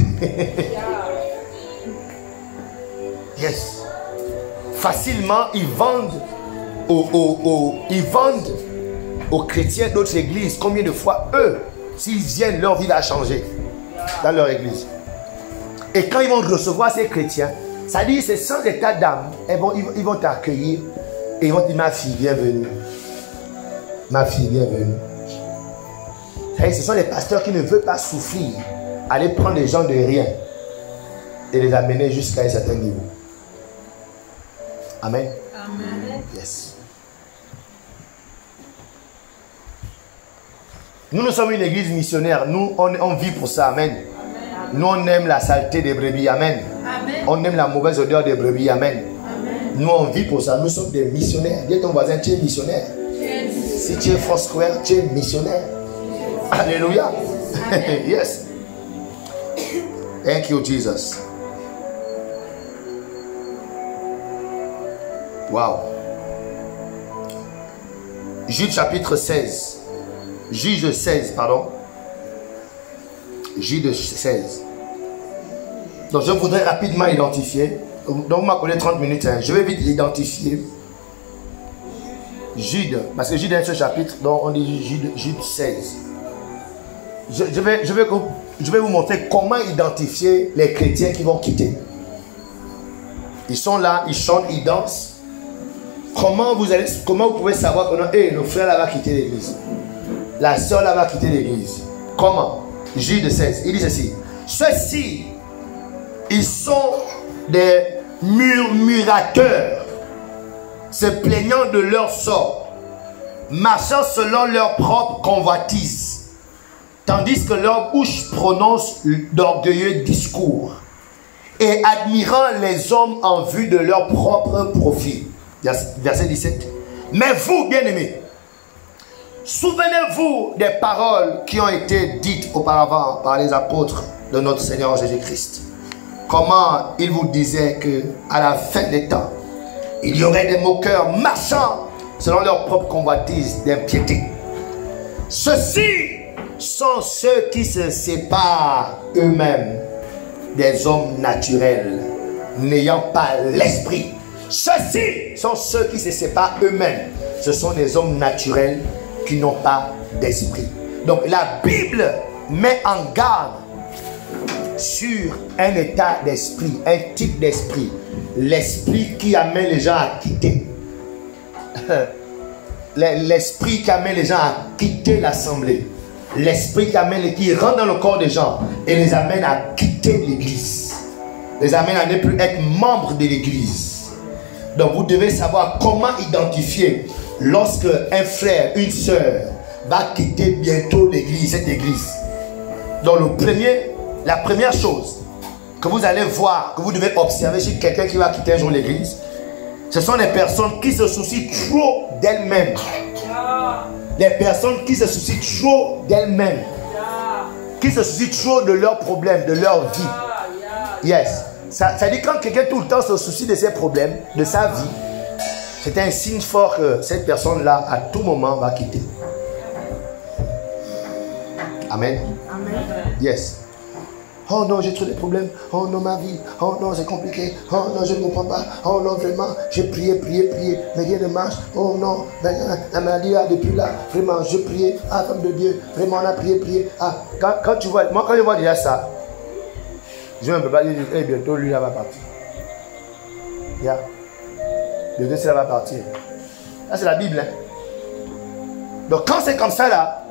Yes. Facilement, ils vendent aux chrétiens d'autres églises. Combien de fois, eux, s'ils viennent, leur vie va changer dans leur église. Et quand ils vont recevoir ces chrétiens, ça dit c'est sans état d'âme. Ils vont t'accueillir et ils vont dire ma fille, bienvenue. Ma fille, bienvenue. Ce sont les pasteurs qui ne veulent pas souffrir. Aller prendre les gens de rien et les amener jusqu'à un certain niveau. Amen. Amen. Yes. Nous sommes une église missionnaire. Nous, on vit pour ça. Amen. Nous, on aime la saleté des brebis. Amen. Amen. On aime la mauvaise odeur des brebis. Amen. Amen. Nous, on vit pour ça. Nous sommes des missionnaires. Dis à ton voisin, tu es missionnaire. Si tu es Foursquare, tu es missionnaire. Alléluia. Yes. Thank you, Jesus. Wow. Juge chapitre 16. Juge 16, pardon. Juge 16. Donc je voudrais rapidement identifier. Donc vous m'accordez 30 minutes. Hein. Je vais vite identifier Jude, parce que Jude est un seul chapitre, donc on dit Jude 16. Je vais vous montrer comment identifier les chrétiens qui vont quitter. Ils sont là, ils chantent, ils dansent. Comment vous pouvez savoir que hey, le frère là va quitter l'église, la soeur là va quitter l'église? Comment? Jude 16, il dit ceci. Ceux-ci, ils sont des murmurateurs, se plaignant de leur sort, marchant selon leur propre convoitise, tandis que leur bouche prononce d'orgueilleux discours et admirant les hommes en vue de leur propre profit. Verset 17. Mais vous, bien-aimés, souvenez-vous des paroles qui ont été dites auparavant par les apôtres de notre Seigneur Jésus-Christ. Comment il vous disait qu'à la fin des temps, il y aurait des moqueurs marchant selon leur propre convoitise d'impiété. Ceux-ci sont ceux qui se séparent eux-mêmes des hommes naturels, n'ayant pas l'esprit. Ceux-ci sont ceux qui se séparent eux-mêmes. Ce sont des hommes naturels qui n'ont pas d'esprit. Donc la Bible met en garde sur un état d'esprit, un type d'esprit. L'esprit qui amène les gens à quitter. L'esprit qui amène les gens à quitter l'assemblée. L'esprit qui rentre dans le corps des gens et les amène à quitter l'église. Les amène à ne plus être membres de l'église. Donc vous devez savoir comment identifier lorsque un frère, une soeur va quitter bientôt l'église, cette église. Donc la première chose que vous allez voir, que vous devez observer chez quelqu'un qui va quitter un jour l'église, ce sont les personnes qui se soucient trop d'elles-mêmes. Les personnes qui se soucient trop d'elles-mêmes. Qui se soucient trop de leurs problèmes, de leur vie. Yes. Ça dit quand quelqu'un tout le temps se soucie de ses problèmes, de sa vie, c'est un signe fort que cette personne-là, à tout moment, va quitter. Amen. Amen. Yes. Oh non, j'ai trop de problèmes. Oh non, ma vie. Oh non, c'est compliqué. Oh non, je ne comprends pas. Oh non, vraiment, j'ai prié, mais rien ne marche. Oh non, la maladie là, depuis là, vraiment, je priais. Ah, femme de Dieu, vraiment, on a prié. Ah, quand tu vois, moi, quand je vois déjà ça, je ne peux pas dire, hey, bientôt, lui, là va partir. Yeah. Bientôt, ça va partir. Là, c'est la Bible. Hein? Donc, quand c'est comme ça, là,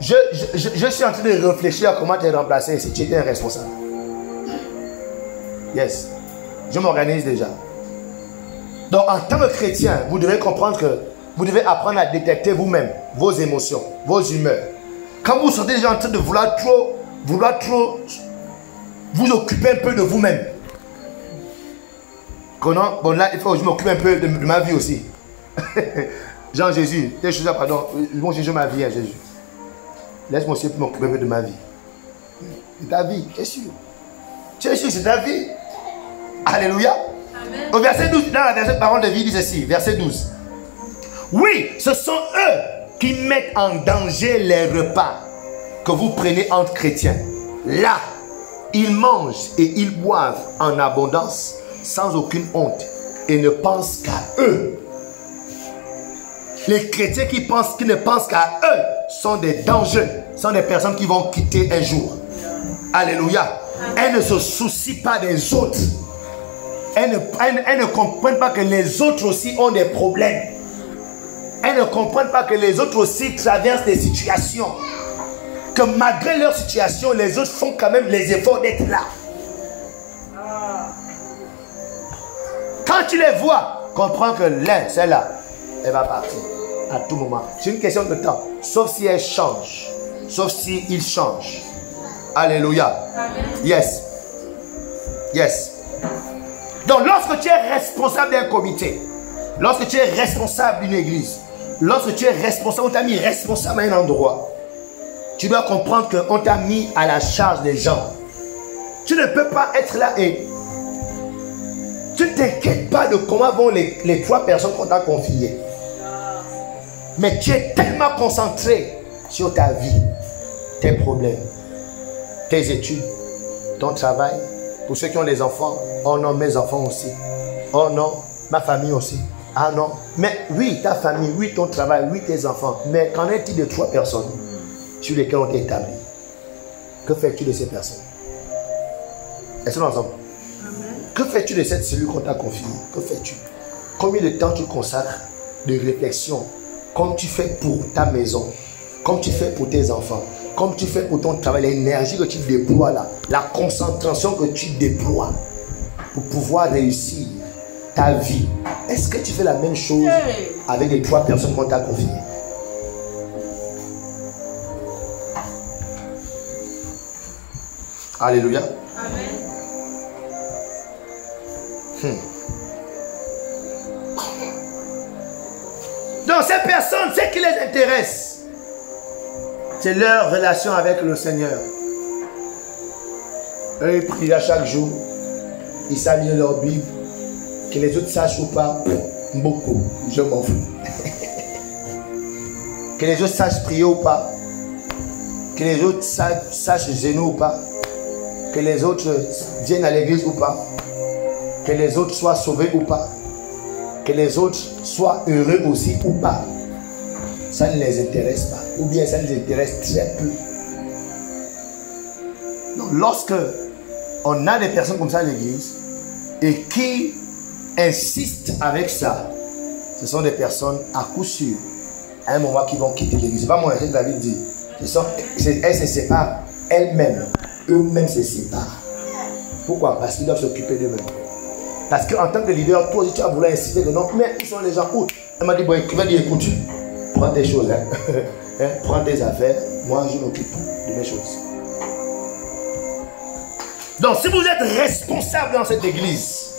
je suis en train de réfléchir à comment te remplacer si tu étais un responsable. Yes. Je m'organise déjà. Donc, en tant que chrétien, vous devez comprendre que vous devez apprendre à détecter vous-même vos émotions, vos humeurs. Quand vous sentez déjà en train de vouloir trop vous occuper un peu de vous-même. Bon là, il faut que je m'occupe un peu de ma vie aussi. Jean Jésus, telle chose, pardon, bon Jésus, ma vie, hein, Jésus. Laisse-moi aussi m'occuper un peu de ma vie. C'est ta vie, tu es sûr. Tu es sûr, c'est ta vie. Alléluia. Amen. Au verset 12, dans la verset parole de vie, il dit ceci, verset 12. Oui, ce sont eux qui mettent en danger les repas que vous prenez entre chrétiens. Là, ils mangent et ils boivent en abondance, sans aucune honte, et ne pensent qu'à eux. Les chrétiens qui ne pensent qu'à eux sont des dangers, sont des personnes qui vont quitter un jour. Alléluia. Elles ne se soucient pas des autres. Elles ne comprennent pas que les autres aussi ont des problèmes. Elles ne comprennent pas que les autres aussi traversent des situations. Que malgré leur situation, les autres font quand même les efforts d'être là. Quand tu les vois, comprends que l'un, celle-là, elle va partir à tout moment. C'est une question de temps. Sauf si elle change. Sauf si il change. Alléluia. Yes. Yes. Donc lorsque tu es responsable d'un comité, lorsque tu es responsable d'une église, lorsque tu es responsable, on t'a mis responsable à un endroit, tu dois comprendre qu'on t'a mis à la charge des gens. Tu ne peux pas être là et tu ne t'inquiètes pas de comment vont les 3 personnes qu'on t'a confiées. Mais tu es tellement concentré sur ta vie, tes problèmes, tes études, ton travail. Pour ceux qui ont des enfants, oh non, mes enfants aussi. Oh non, ma famille aussi. Ah non. Mais oui, ta famille, oui, ton travail, oui, tes enfants. Mais qu'en est-il de 3 personnes sur lesquelles on t'a établi? Que fais-tu de ces personnes? Est-ce qu'on est ensemble? Que fais-tu de cette cellule qu'on t'a confiée? Que fais-tu? Combien de temps tu consacres de réflexion, comme tu fais pour ta maison, comme tu fais pour tes enfants, comme tu fais pour ton travail, l'énergie que tu déploies là, la concentration que tu déploies pour pouvoir réussir ta vie? Est-ce que tu fais la même chose avec les 3 personnes qu'on t'a confiées? Alléluia. Amen. Donc ces personnes, ce qui les intéresse, c'est leur relation avec le Seigneur. Eux, ils prient chaque jour, ils savent lire leur Bible, que les autres sachent ou pas, beaucoup, je m'en fous. Que les autres sachent prier ou pas, que les autres sachent gêner ou pas, que les autres viennent à l'église ou pas, que les autres soient sauvés ou pas, que les autres soient heureux aussi ou pas. Ça ne les intéresse pas, ou bien ça les intéresse très peu. Donc, lorsque on a des personnes comme ça à l'église et qui insistent avec ça, ce sont des personnes à coup sûr, à un moment qui vont quitter l'église. C'est pas moi, c'est David dit. Elles se séparent elles-mêmes. Eux-mêmes se séparent. Pourquoi? Parce qu'ils doivent s'occuper d'eux-mêmes. Parce qu'en tant que leader, toi aussi tu as voulu insister que non, mais où sont les gens? Où? Elle m'a dit, bon, tu vas dire, écoute, prends tes choses, prends tes affaires, moi je m'occupe de mes choses. Donc si vous êtes responsable dans cette église,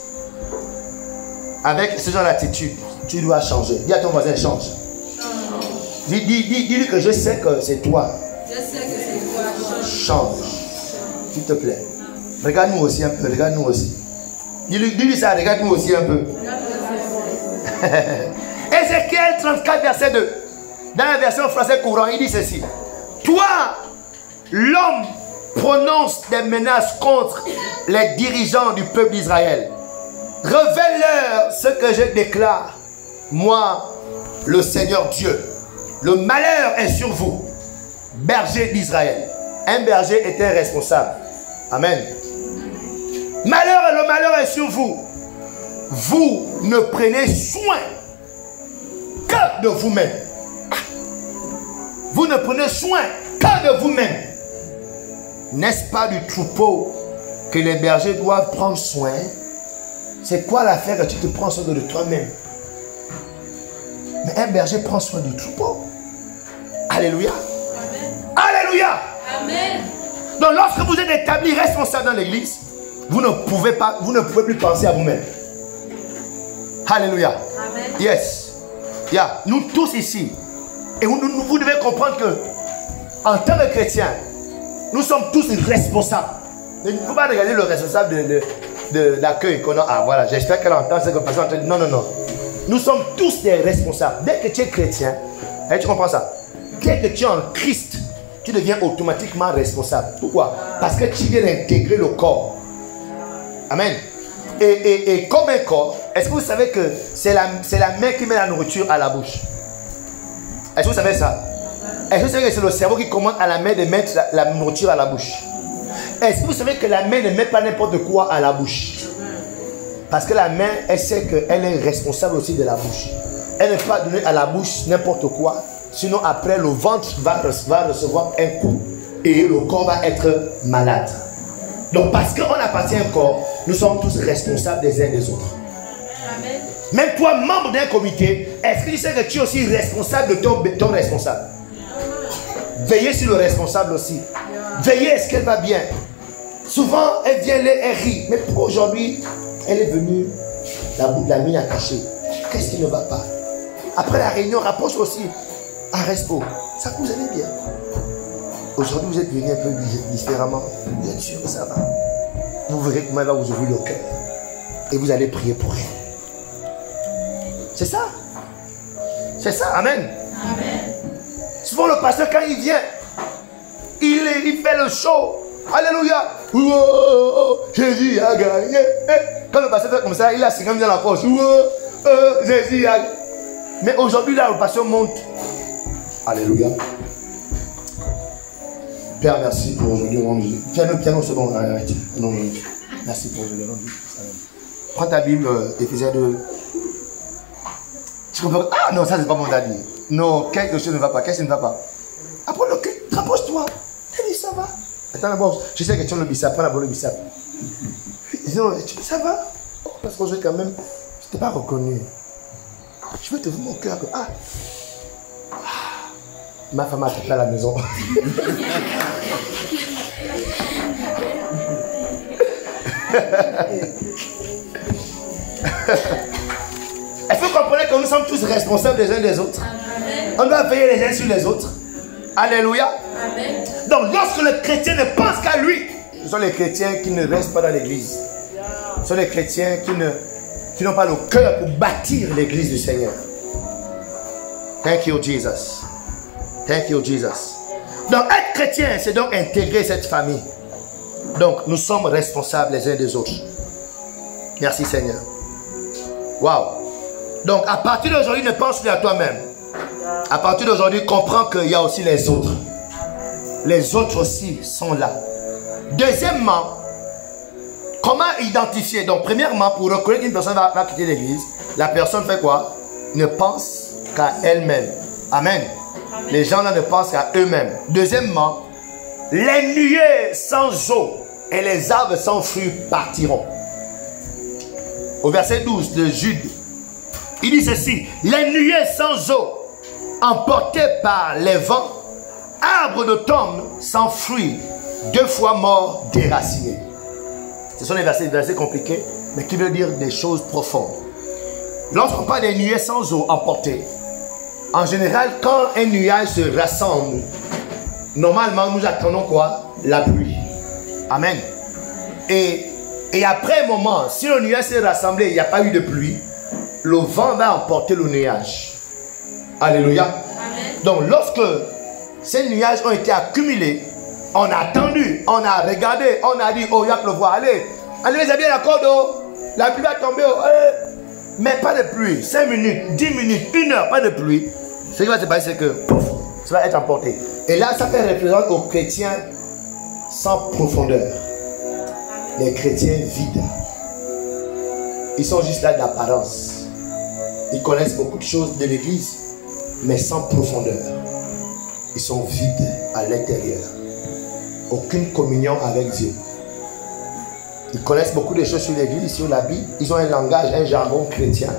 avec ce genre d'attitude, tu dois changer. Dis à ton voisin, change. Dis-lui que je sais que c'est toi. Je sais que c'est toi. Change. S'il te plaît. Regarde-nous aussi un peu, regarde-nous aussi. Dis-lui ça, regarde-nous aussi un peu. Ézéchiel 34, verset 2. Dans la version française courant, il dit ceci. Toi, l'homme, prononce des menaces contre les dirigeants du peuple d'Israël. Révèle-leur ce que je déclare. Moi, le Seigneur Dieu. Le malheur est sur vous, berger d'Israël. Un berger était responsable. Amen. Le malheur est sur vous. Vous ne prenez soin que de vous-même. Vous ne prenez soin que de vous-même. N'est-ce pas du troupeau que les bergers doivent prendre soin? C'est quoi l'affaire que tu te prends soin de toi-même? Mais un berger prend soin du troupeau. Alléluia. Amen. Alléluia. Amen. Donc lorsque vous êtes établi responsable dans l'église, vous ne pouvez plus penser à vous-même. Alléluia. Amen. Yes. Yeah. Nous tous ici. Et vous devez comprendre que en tant que chrétiens, nous sommes tous responsables. Il ne faut pas regarder le responsable de l'accueil qu'on a. Ah voilà, j'espère qu'elle entend ce que personne entend. Non, non, non. Nous sommes tous des responsables. Dès que tu es chrétien, tu comprends ça? Dès que tu es en Christ, tu deviens automatiquement responsable. Pourquoi? Parce que tu viens d'intégrer le corps. Amen. Et comme un corps, est-ce que vous savez que c'est la main qui met la nourriture à la bouche? Est-ce que vous savez ça? Est-ce que vous savez que c'est le cerveau qui commande à la main de mettre la nourriture à la bouche? Est-ce que vous savez que la main ne met pas n'importe quoi à la bouche? Parce que la main, elle sait qu'elle est responsable aussi de la bouche. Elle ne peut pas donner à la bouche n'importe quoi. Sinon, après, le ventre va recevoir un coup et le corps va être malade. Donc, parce qu'on appartient à un corps, nous sommes tous responsables des uns des autres. Amen. Même toi, membre d'un comité, est-ce que tu sais que tu es aussi responsable de ton responsable? Veillez sur le responsable aussi. Veillez, est-ce qu'elle va bien? Souvent, elle vient, elle rit. Mais pourquoi aujourd'hui, elle est venue, la mine à cacher? Qu'est-ce qui ne va pas? Après la réunion, rapproche aussi à Respo. Ça vous allez bien. Aujourd'hui, vous êtes venu un peu différemment. Vous êtes sûr que ça va. Vous verrez comment elle va vous ouvrir le cœur. Et vous allez prier pour elle. C'est ça. C'est ça. Amen. Amen. Souvent, le pasteur, quand il vient, il fait le show. Alléluia. Oh, Jésus a gagné. Quand le pasteur fait comme ça, il a 50 dans la poche. Jésus. Mais aujourd'hui, là, le pasteur monte. Alléluia. Père, merci pour aujourd'hui. Piano, c'est bon. Arrête. Non, merci pour aujourd'hui. Prends ta Bible, Éphésiens 2. Tu comprends? Ah non, ça, c'est pas mon daddy. Non, quelque chose ne va pas. Qu'est-ce qui ne va pas? Apprends le cul. Rapproche-toi. Elle dit, ça va. Attends d'abord, je sais que tu as le bissap. Prends d'abord le bissap. Non, ça va? Oh, parce que quand même, je ne t'ai pas reconnu. Je vais te voir mon cœur. Ah. Ma femme a attaqué à la maison. Est-ce que vous comprenez que nous sommes tous responsables les uns des autres? Amen. On doit veiller les uns sur les autres. Alléluia. Amen. Donc lorsque le chrétien ne pense qu'à lui, ce sont les chrétiens qui ne restent pas dans l'église. Ce sont les chrétiens qui n'ont pas le cœur pour bâtir l'église du Seigneur. Thank you, Jesus. Thank you, Jesus. Donc, être chrétien, c'est donc intégrer cette famille. Donc, nous sommes responsables les uns des autres. Merci, Seigneur. Waouh. Donc, à partir d'aujourd'hui, ne pense plus à toi-même. À partir d'aujourd'hui, comprends qu'il y a aussi les autres. Les autres aussi sont là. Deuxièmement, comment identifier? Donc, premièrement, pour reconnaître qu'une personne va quitter l'église, la personne fait quoi? Ne pense qu'à elle-même. Amen. Les gens là ne pensent qu'à eux-mêmes. Deuxièmement, les nuées sans eau et les arbres sans fruits partiront. Au verset 12 de Jude, il dit ceci: les nuées sans eau, emportées par les vents, arbres d'automne sans fruits, 2 fois morts, déracinés. Ce sont des versets compliqués, mais qui veulent dire des choses profondes. Lorsqu'on parle des nuées sans eau emportées, en général, quand un nuage se rassemble, normalement, nous attendons quoi? La pluie. Amen. Et après un moment, si le nuage s'est rassemblé, il n'y a pas eu de pluie, le vent va emporter le nuage. Alléluia. Amen. Donc, lorsque ces nuages ont été accumulés, on a attendu, on a regardé, on a dit, oh, il va pleuvoir, allez, les amis, la corde, la pluie va tomber, mais pas de pluie. 5 minutes, 10 minutes, 1 heure, pas de pluie. Ce qui va se passer, c'est que pouf, ça va être emporté. Et là, ça fait référence aux chrétiens sans profondeur. Les chrétiens vides. Ils sont juste là d'apparence. Ils connaissent beaucoup de choses de l'église, mais sans profondeur. Ils sont vides à l'intérieur. Aucune communion avec Dieu. Ils connaissent beaucoup de choses sur l'église, sur la Bible. Ils ont un langage, un jargon chrétien,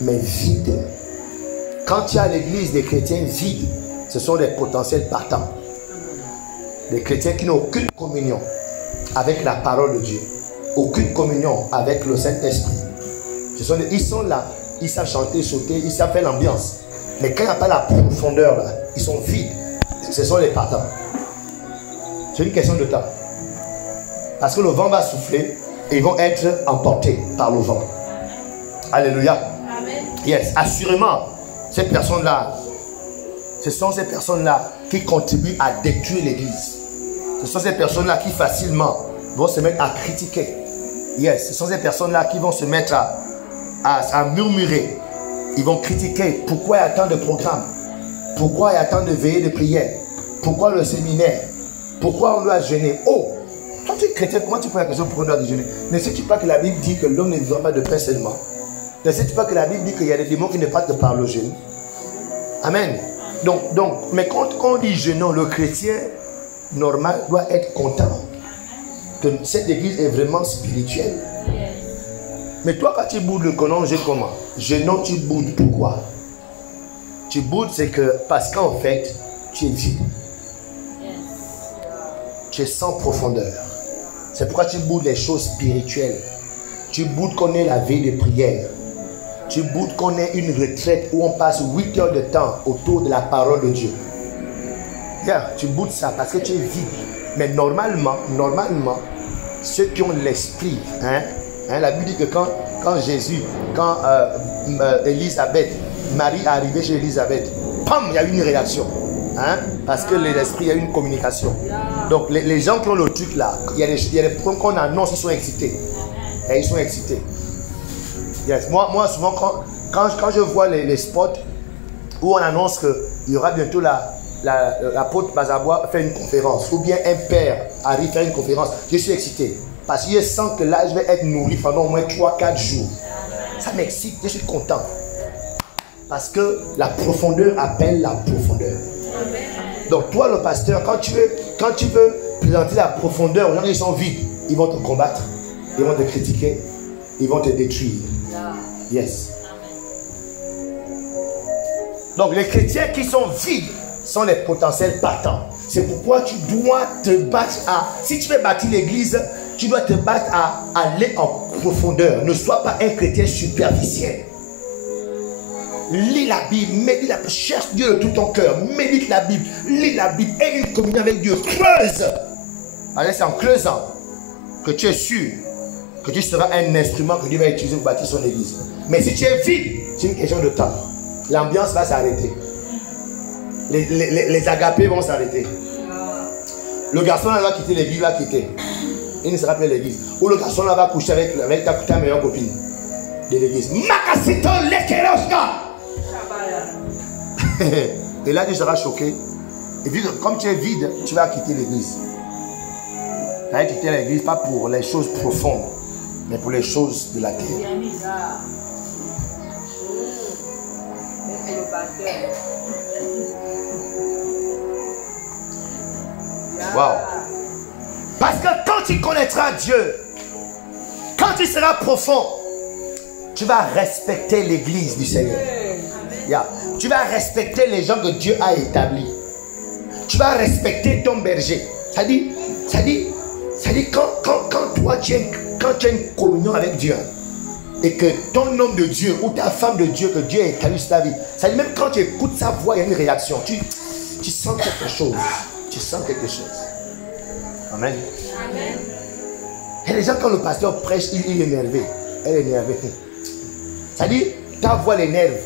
mais vide. Quand il y a l'église des chrétiens vides, ce sont des potentiels partants. Des chrétiens qui n'ont aucune communion avec la parole de Dieu. Aucune communion avec le Saint-Esprit. Ils sont là, ils savent chanter, sauter, ils savent faire l'ambiance. Mais quand il n'y a pas la profondeur, là, ils sont vides. Ce sont les partants. C'est une question de temps. Parce que le vent va souffler et ils vont être emportés par le vent. Alléluia. Amen. Yes, assurément, ces personnes-là, ce sont ces personnes-là qui contribuent à détruire l'église. Ce sont ces personnes-là qui facilement vont se mettre à critiquer. Yes, ce sont ces personnes-là qui vont se mettre à murmurer. Ils vont critiquer pourquoi il y a tant de programmes, pourquoi il y a tant de veillées de prière, pourquoi le séminaire, pourquoi on doit jeûner. Oh, quand tu es chrétien, comment tu poses la question pourquoi on doit jeûner? Ne sais-tu pas que la Bible dit que l'homme ne vivra pas de pain seulement? Ne sais-tu pas que la Bible dit qu'il y a des démons qui ne passent que par le jeûne? Amen. Donc, mais quand on dit jeûnons, le chrétien normal doit être content que cette église est vraiment spirituelle. Mais toi, quand tu boudes le colon, jeûne comment? Jeûnons, tu boudes. Pourquoi? Tu boudes, c'est que parce qu'en fait, tu es vide. Tu es sans profondeur. C'est pourquoi tu boudes les choses spirituelles. Tu boudes qu'on ait la veille de prière. Tu boudes qu'on ait une retraite où on passe 8 heures de temps autour de la parole de Dieu. Yeah, tu boudes ça parce que tu es vide. Mais normalement, ceux qui ont l'esprit, la Bible dit que quand Élisabeth, Marie est arrivée chez Élisabeth, pam, il y a eu une réaction. Parce que l'esprit, il y a eu une communication. Donc les gens qui ont le truc là, il y a des problèmes qu'on annonce, ils sont excités. Et ils sont excités. Yes. Moi souvent, quand je vois les spots où on annonce qu'il y aura bientôt l'apôtre Bazabois fait une conférence, ou bien un père arrive faire une conférence, je suis excité. Parce que je sens que là, je vais être nourri pendant au moins 3-4 jours. Ça m'excite, je suis content. Parce que la profondeur appelle la profondeur. Donc toi, le pasteur, quand tu veux présenter la profondeur aux gens qui sont vides, ils vont te combattre, ils vont te critiquer, ils vont te détruire. Yes. Donc les chrétiens qui sont vides sont les potentiels partants. C'est pourquoi tu dois te battre si tu veux bâtir l'église, tu dois te battre à aller en profondeur. Ne sois pas un chrétien superficiel. Lis la Bible, médite la Bible, cherche Dieu de tout ton cœur, médite la Bible, lis la Bible, aie une communion avec Dieu, creuse. Alors c'est en creusant que tu es sûr que tu seras un instrument que Dieu va utiliser pour bâtir son église. Mais si tu es vide, c'est une question de temps. L'ambiance va s'arrêter. Les agapés vont s'arrêter. Le garçon là va quitter l'église, va quitter. Il ne sera plus l'église. Ou le garçon là va coucher avec ta meilleure copine de l'église. Makasito lekeroska. Et là tu seras choqué. Et puis comme tu es vide, tu vas quitter l'église. Tu vas quitter l'église pas pour les choses profondes, mais pour les choses de la terre. Wow. Parce que quand tu connaîtras Dieu, quand tu seras profond, tu vas respecter l'église du Seigneur. Yeah. Tu vas respecter les gens que Dieu a établis. Tu vas respecter ton berger. Ça dit quand toi tu as une communion avec Dieu et que ton homme de Dieu ou ta femme de Dieu que Dieu a établi sur ta vie, ça dit même quand tu écoutes sa voix, il y a une réaction. Tu sens quelque chose. Tu sens quelque chose. Amen. Amen. Et les gens, quand le pasteur prêche, il est énervé. Elle est énervée. Ça dit, ta voix l'énerve.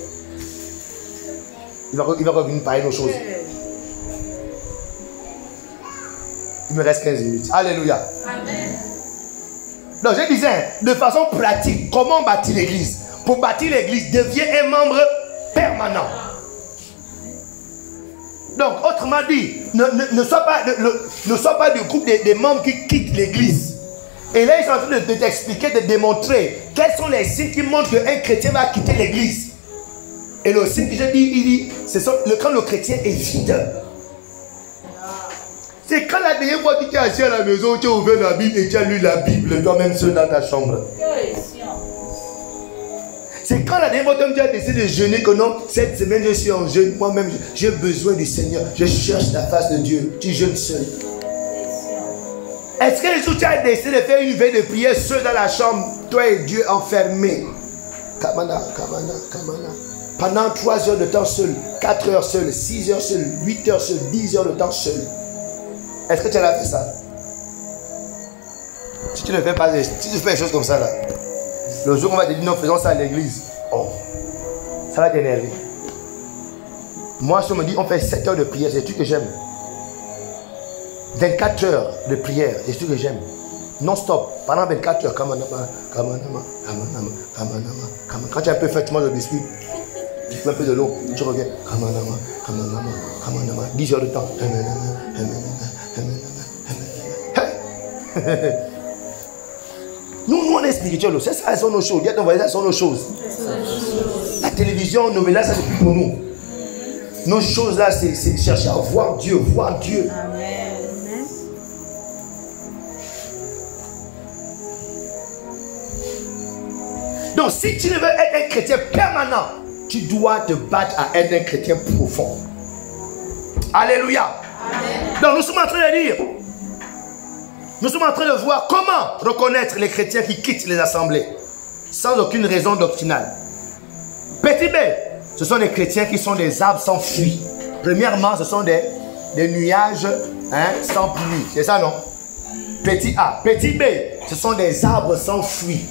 Il va revenir parler nos choses. Il me reste 15 minutes. Alléluia. Amen. Donc je disais, de façon pratique, comment bâtir l'église? Pour bâtir l'église, deviens un membre permanent. Donc, autrement dit, ne sois pas du groupe des membres qui quittent l'église. Et là, ils sont en train de t'expliquer, de démontrer quels sont les signes qui montrent qu'un chrétien va quitter l'église. Et le signe que je dis, il dit, c'est quand le chrétien est vide. C'est quand la dernière fois que tu es assis à la maison, tu as ouvert la Bible et tu as lu la Bible, toi-même seul dans ta chambre. C'est quand la dernière fois que tu as décidé de jeûner que non, cette semaine je suis en jeûne, moi-même j'ai besoin du Seigneur, je cherche la face de Dieu, tu jeûnes seul. Est-ce que le jour tu as décidé de faire une veille de prière seul dans la chambre, toi et Dieu enfermés? Kamana. Pendant 3 heures de temps seul, 4 heures seul, 6 heures seul, 8 heures seul, 10 heures de temps seul. Est-ce que tu as fait ça? Si tu ne fais pas, si tu fais des choses comme ça là, le jour où on va te dire non, faisons ça à l'église, oh, ça va t'énerver. Moi, si on me dit on fait 7 heures de prière, c'est tout que j'aime. 24 heures de prière, c'est tout que j'aime. Non-stop, pendant 24 heures, quand tu es un peu fait, tu manges le biscuit, tu fais un peu de l'eau, tu reviens, 10 heures de temps. Nous, on est spirituels, ça sont nos choses. Ça sont nos choses. La télévision, nos médias, ça c'est plus pour nous. Nos choses là, c'est chercher à voir Dieu, Amen. Donc, si tu veux être un chrétien permanent, tu dois te battre à être un chrétien profond. Alléluia. Amen. Donc, nous sommes en train de dire, nous sommes en train de voir comment reconnaître les chrétiens qui quittent les assemblées sans aucune raison doctrinale. Petit B, ce sont des chrétiens qui sont des arbres sans fruits. Premièrement, ce sont des nuages sans pluie. C'est ça, non? Petit A. Petit B, ce sont des arbres sans fruits.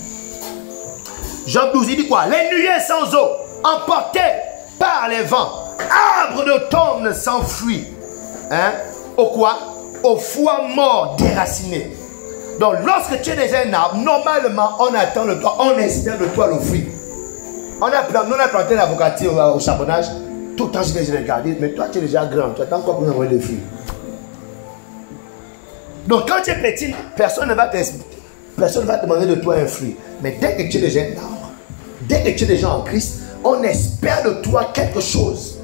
Job 12, il dit quoi? Les nuées sans eau, emportés par les vents, arbres d'automne sans fruits. Au quoi? Au foie mort déraciné. Donc, lorsque tu es déjà un arbre, normalement, on attend de toi, on espère de toi le fruit. On a planté l'avocatier au charbonnage. Tout le temps, je vais regarder. Mais toi, tu es déjà grand. Tu attends quoi pour nous envoyer les fruits? Donc, quand tu es petit, personne ne va te demander de toi un fruit. Mais dès que tu es déjà un arbre, dès que tu es déjà en Christ, on espère de toi quelque chose.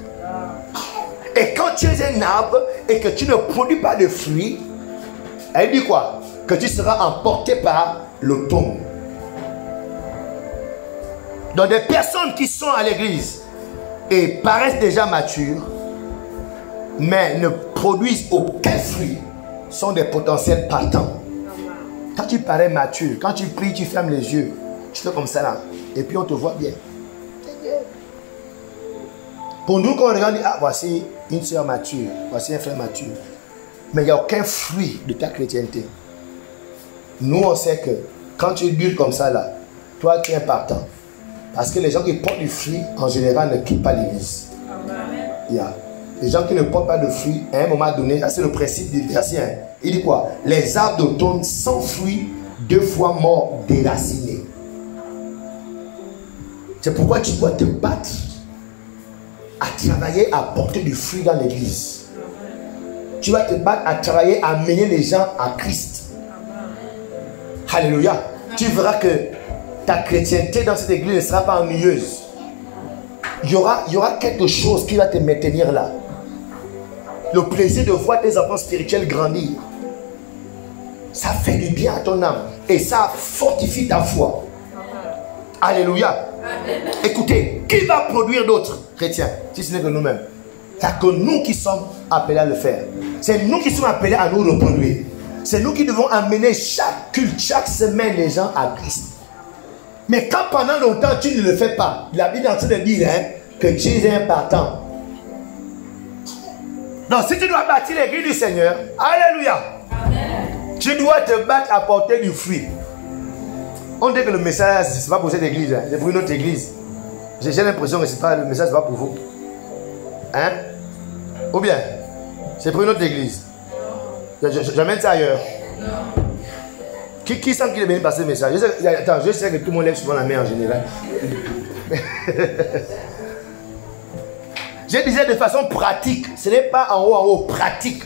Et quand tu es un arbre et que tu ne produis pas de fruits, elle dit quoi? Que tu seras emporté par l'automne. Donc des personnes qui sont à l'église et paraissent déjà matures, mais ne produisent aucun fruit, sont des potentiels partants. Quand tu parais mature, quand tu pries, tu fermes les yeux, tu fais comme ça là, et puis on te voit bien. Pour nous, quand on regarde, ah, voici une soeur mature, voici un frère mature. Mais il n'y a aucun fruit de ta chrétienté. Nous, on sait que quand tu dures comme ça là, toi tu es partant. Parce que les gens qui portent du fruit, en général, ne quittent pas l'église. Yeah. Les gens qui ne portent pas de fruits, à un moment donné, c'est le principe du verset 1. Il dit quoi? Les arbres d'automne sans fruits, 2 fois morts, déracinés. C'est pourquoi tu dois te battre à travailler à porter du fruit dans l'église. Tu vas te battre à travailler à mener les gens à Christ. Alléluia. Tu verras que ta chrétienté dans cette église ne sera pas ennuyeuse. Il y aura quelque chose qui va te maintenir là. Le plaisir de voir tes enfants spirituels grandir. Ça fait du bien à ton âme. Et ça fortifie ta foi. Alléluia. Écoutez, qui va produire d'autres chrétiens si ce n'est que nous-mêmes? Il n'y a que nous qui sommes appelés à le faire. C'est nous qui sommes appelés à nous reproduire. C'est nous qui devons amener chaque culte, chaque semaine les gens à Christ. Mais quand pendant longtemps tu ne le fais pas, la Bible est en train de dire que tu es un partant. Donc si tu dois bâtir l'église du Seigneur, alléluia, amen, tu dois te battre à porter du fruit. On dit que le message, ce n'est pas pour cette église, c'est pour une autre église. J'ai l'impression que le message, ce n'est pas pour vous. Hein? Ou bien, c'est pour une autre église. J'amène ça ailleurs. Qui sent qu'il est béni par ce message? Je sais que tout le monde lève souvent la main en général. Je disais de façon pratique, ce n'est pas en haut, pratique.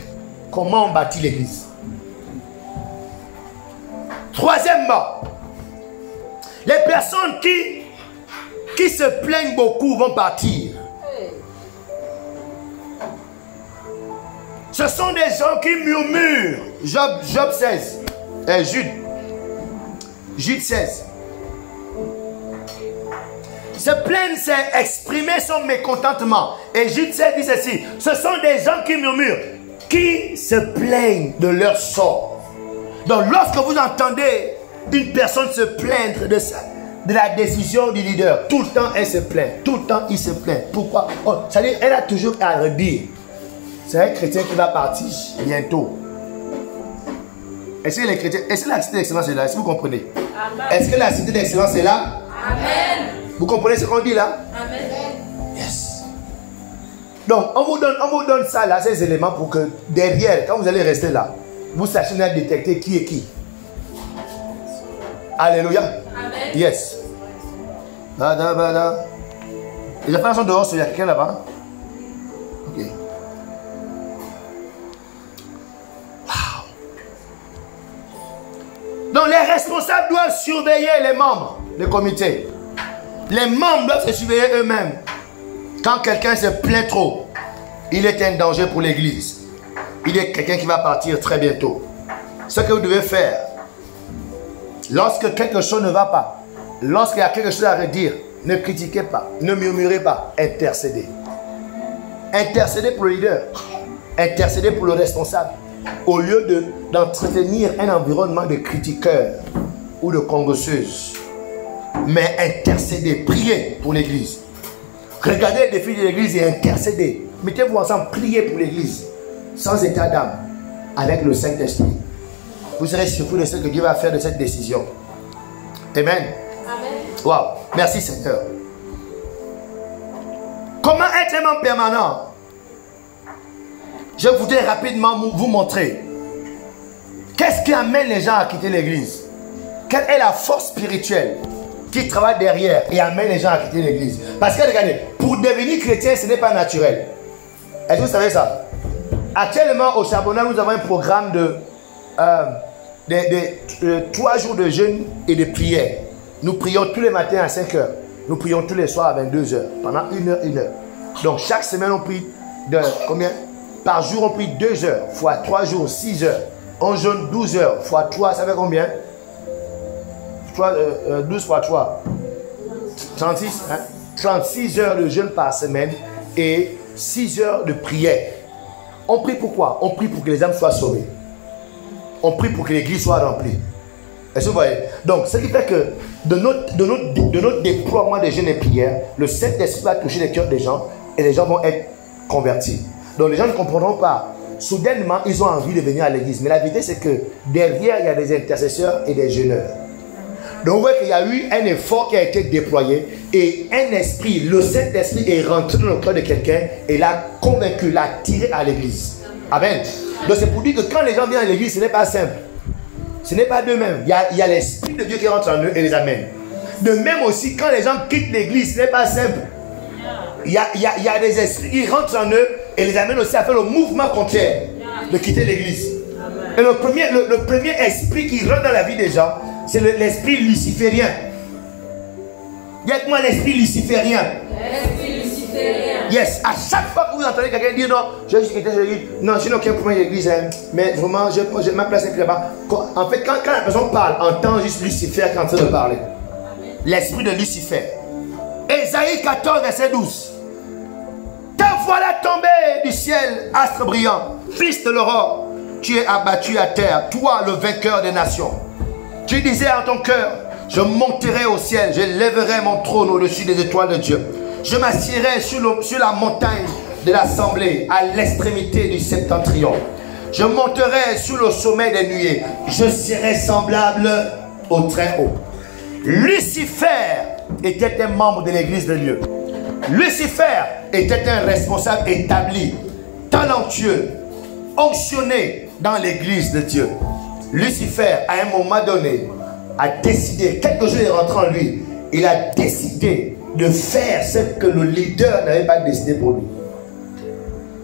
Comment on bâtit l'église. Troisièmement, les personnes qui se plaignent beaucoup vont partir. Ce sont des gens qui murmurent. Job 16. Jude 16. Se plaindre, c'est exprimer son mécontentement. Et Jude 16 dit ceci. Ce sont des gens qui murmurent, qui se plaignent de leur sort. Donc lorsque vous entendez une personne se plaindre de la décision du leader, tout le temps elle se plaint. Tout le temps il se plaint. Pourquoi? C'est-à-dire elle a toujours à redire. C'est un chrétien qui va partir bientôt. Est-ce que les chrétiens, est-ce que la cité d'excellence est là? Est-ce que vous comprenez? Est-ce que la cité d'excellence est là? Amen. Vous comprenez ce qu'on dit là? Amen. Yes. Donc, on vous donne ça là, ces éléments pour que derrière, quand vous allez rester là, vous sachiez détecter qui est qui. Alléluia. Amen. Yes. Les enfants sont dehors, il y a quelqu'un là-bas? Ok. Donc les responsables doivent surveiller les membres du comité. Les membres doivent se surveiller eux-mêmes. Quand quelqu'un se plaint trop, il est un danger pour l'église. Il est quelqu'un qui va partir très bientôt. Ce que vous devez faire, lorsque quelque chose ne va pas, lorsqu'il y a quelque chose à redire, ne critiquez pas, ne murmurez pas, intercédez. Intercédez pour le leader, intercédez pour le responsable. Au lieu d'entretenir un environnement de critiqueurs ou de congosseuses. Mais intercédez, priez pour l'église. Regardez les défis de l'église et intercédez. Mettez-vous ensemble, priez pour l'église. Sans état d'âme, avec le Saint-Esprit. Vous serez surpris de ce que Dieu va faire de cette décision. Amen. Amen. Wow. Merci Seigneur. Comment être un membre permanent? Je voudrais rapidement vous montrer qu'est-ce qui amène les gens à quitter l'église. Quelle est la force spirituelle qui travaille derrière et amène les gens à quitter l'église. Parce que regardez, pour devenir chrétien, ce n'est pas naturel. Est-ce que vous savez ça? Actuellement, au Charbonnat, nous avons un programme de 3 jours de jeûne et de prière. Nous prions tous les matins à 5 heures. Nous prions tous les soirs à 22 heures. Pendant 1 heure, 1 heure. Donc chaque semaine, on prie de combien? Par jour, on prie 2 heures. Fois 3 jours, 6 heures. On jeûne 12 heures. Fois 3, ça fait combien? 12 fois 3. 36. Hein? 36 heures de jeûne par semaine et 6 heures de prière. On prie pourquoi? On prie pour que les âmes soient sauvées. On prie pour que l'église soit remplie. Est-ce que vous voyez? Donc, ce qui fait que de notre déploiement de jeûne et prière, le Saint-Esprit va toucher les cœurs des gens et les gens vont être convertis. Donc, les gens ne comprendront pas. Soudainement, ils ont envie de venir à l'église. Mais la vérité, c'est que derrière, il y a des intercesseurs et des jeûneurs. Donc, vous voyez qu'il y a eu un effort qui a été déployé et un esprit, le Saint-Esprit est rentré dans le cœur de quelqu'un et l'a convaincu, l'a tiré à l'église. Amen. Donc, c'est pour dire que quand les gens viennent à l'église, ce n'est pas simple. Ce n'est pas d'eux-mêmes. Il y a l'Esprit de Dieu qui rentre en eux et les amène. De même aussi, quand les gens quittent l'église, ce n'est pas simple. Il y a des esprits qui rentrent en eux et les amènent aussi à faire le mouvement contraire de quitter l'église. Et le premier esprit qui rentre dans la vie des gens, c'est l'esprit luciférien. Dites-moi l'esprit luciférien. L'esprit luciférien. Yes, à chaque fois que vous entendez quelqu'un dire non, je suis chrétien, je dis non, je n'ai aucun problème avec l'église, hein, mais vraiment, ma place est plus là-bas. En fait, quand la personne parle, entend juste Lucifer qui est en train de parler. L'esprit de Lucifer. Ésaïe 14, verset 12. Te voilà tombé du ciel, astre brillant, fils de l'aurore. Tu es abattu à terre, toi le vainqueur des nations. Tu disais en ton cœur, je monterai au ciel, je lèverai mon trône au-dessus des étoiles de Dieu. Je m'assierai sur la montagne de l'assemblée, à l'extrémité du septentrion. Je monterai sur le sommet des nuées. Je serai semblable au très haut. Lucifer était un membre de l'église de Dieu. Lucifer était un responsable établi, talentueux, onctionné dans l'église de Dieu. Lucifer, à un moment donné, a décidé, quelque chose est rentré en lui, il a décidé de faire ce que le leader n'avait pas décidé pour lui.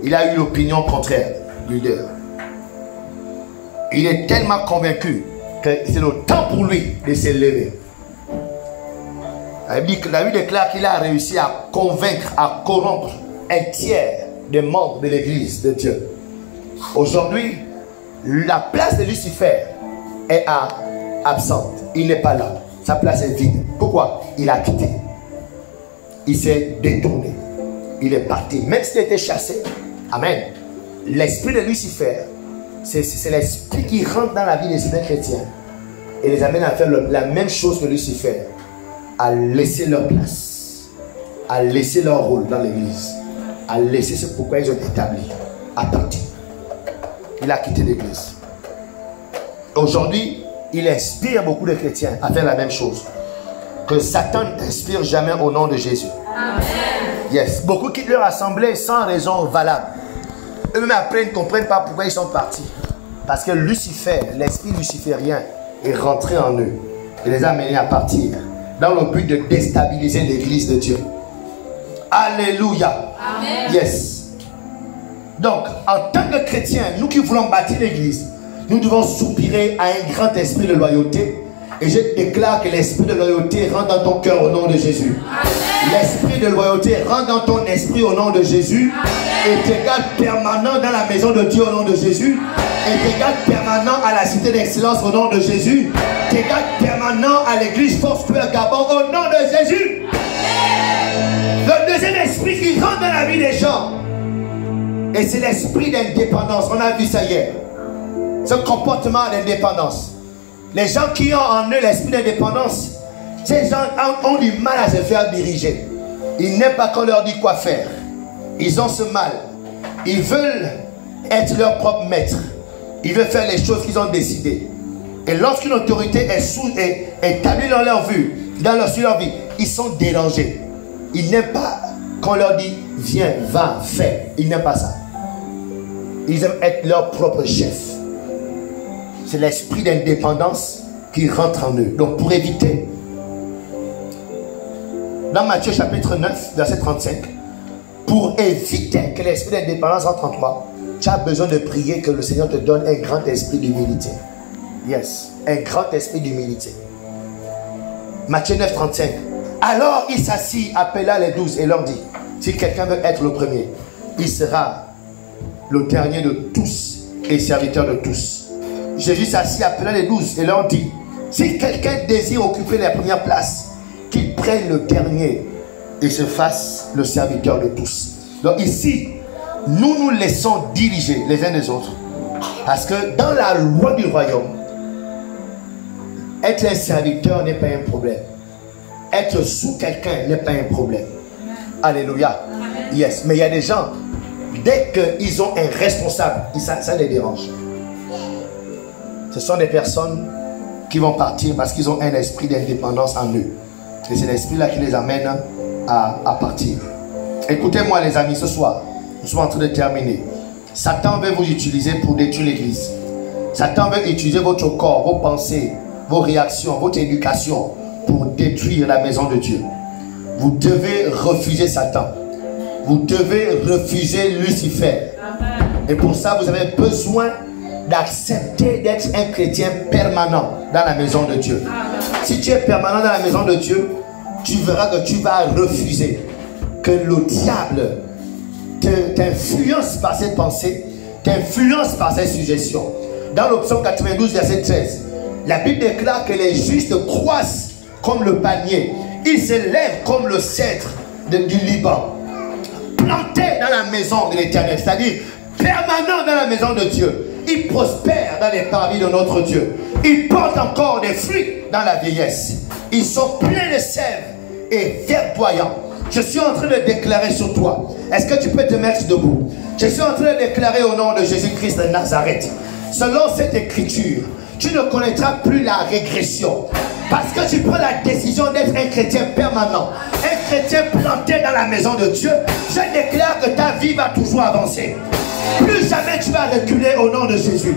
Il a eu l'opinion contraire du leader. Il est tellement convaincu que c'est le temps pour lui de s'élever. La Bible déclare qu'il a réussi à convaincre, à corrompre un tiers des membres de l'église de Dieu. Aujourd'hui, la place de Lucifer est absente. Il n'est pas là. Sa place est vide. Pourquoi? Il a quitté. Il s'est détourné. Il est parti. Même s'il a été chassé. Amen. L'esprit de Lucifer, c'est l'esprit qui rentre dans la vie des citoyens chrétiens et les amène à faire la même chose que Lucifer, à laisser leur place, à laisser leur rôle dans l'église, à laisser ce pourquoi ils ont établi, à partir. Il a quitté l'église. Aujourd'hui, il inspire beaucoup de chrétiens à faire la même chose. Que Satan ne t'inspire jamais au nom de Jésus. Amen. Yes. Beaucoup quittent leur assemblée sans raison valable. Eux-mêmes après ils ne comprennent pas pourquoi ils sont partis. Parce que Lucifer, l'esprit luciférien, est rentré en eux et les a menés à partir dans le but de déstabiliser l'église de Dieu. Alléluia. Amen. Yes. Donc, en tant que chrétiens, nous qui voulons bâtir l'église, nous devons soupirer à un grand esprit de loyauté. Et je déclare que l'esprit de loyauté rentre dans ton cœur au nom de Jésus. L'esprit de loyauté rentre dans ton esprit au nom de Jésus. Et t'égale permanent dans la maison de Dieu au nom de Jésus. Et t'égale permanent à la cité d'excellence au nom de Jésus. T'égale permanent à l'église Foursquare Gabon au nom de Jésus. Le deuxième esprit qui rentre dans la vie des gens, et c'est l'esprit d'indépendance. On a vu ça hier. Ce comportement d'indépendance. Les gens qui ont en eux l'esprit d'indépendance, ces gens ont du mal à se faire diriger. Ils n'aiment pas qu'on leur dit quoi faire. Ils ont ce mal. Ils veulent être leur propre maître. Ils veulent faire les choses qu'ils ont décidées. Et lorsqu'une autorité est établie dans leur vue, sur leur vie, ils sont dérangés. Ils n'aiment pas qu'on leur dit viens, va, fais. Ils n'aiment pas ça. Ils aiment être leur propre chef. C'est l'esprit d'indépendance qui rentre en eux. Donc pour éviter dans Matthieu chapitre 9, verset 35, pour éviter que l'esprit d'indépendance entre en toi, tu as besoin de prier que le Seigneur te donne un grand esprit d'humilité. Yes, un grand esprit d'humilité. Matthieu 9, 35. Alors il s'assit, appela les 12 et leur dit, si quelqu'un veut être le premier, il sera le dernier de tous et serviteur de tous. Jésus s'assit, appela les 12 et leur dit, si quelqu'un désire occuper la première place, qu'il prenne le dernier et se fasse le serviteur de tous. Donc ici, nous nous laissons diriger les uns des autres. Parce que dans la loi du royaume, être un serviteur n'est pas un problème. Être sous quelqu'un n'est pas un problème. Alléluia. Yes. Mais il y a des gens, dès qu'ils ont un responsable, ça les dérange. Ce sont des personnes qui vont partir parce qu'ils ont un esprit d'indépendance en eux. Et c'est l'esprit-là qui les amène à partir. Écoutez-moi les amis, ce soir, nous sommes en train de terminer. Satan veut vous utiliser pour détruire l'église. Satan veut utiliser votre corps, vos pensées, vos réactions, votre éducation pour détruire la maison de Dieu. Vous devez refuser Satan. Vous devez refuser Lucifer. Et pour ça, vous avez besoin d'accepter d'être un chrétien permanent dans la maison de Dieu. Si tu es permanent dans la maison de Dieu, tu verras que tu vas refuser que le diable t'influence par ses pensées, t'influence par ses suggestions. Dans le psaume 92, verset 13, la Bible déclare que les justes croissent comme le palmier. Ils s'élèvent comme le cèdre du Liban. Plantés dans la maison de l'Éternel, c'est-à-dire permanents dans la maison de Dieu. Ils prospèrent dans les parvis de notre Dieu. Ils portent encore des fruits dans la vieillesse. Ils sont pleins de sève et verdoyants. Je suis en train de déclarer sur toi. Est-ce que tu peux te mettre debout? Je suis en train de déclarer au nom de Jésus-Christ de Nazareth. Selon cette écriture, tu ne connaîtras plus la régression. Parce que tu prends la décision d'être un chrétien permanent, un chrétien planté dans la maison de Dieu. Je déclare que ta vie va toujours avancer. Plus jamais tu vas reculer au nom de Jésus.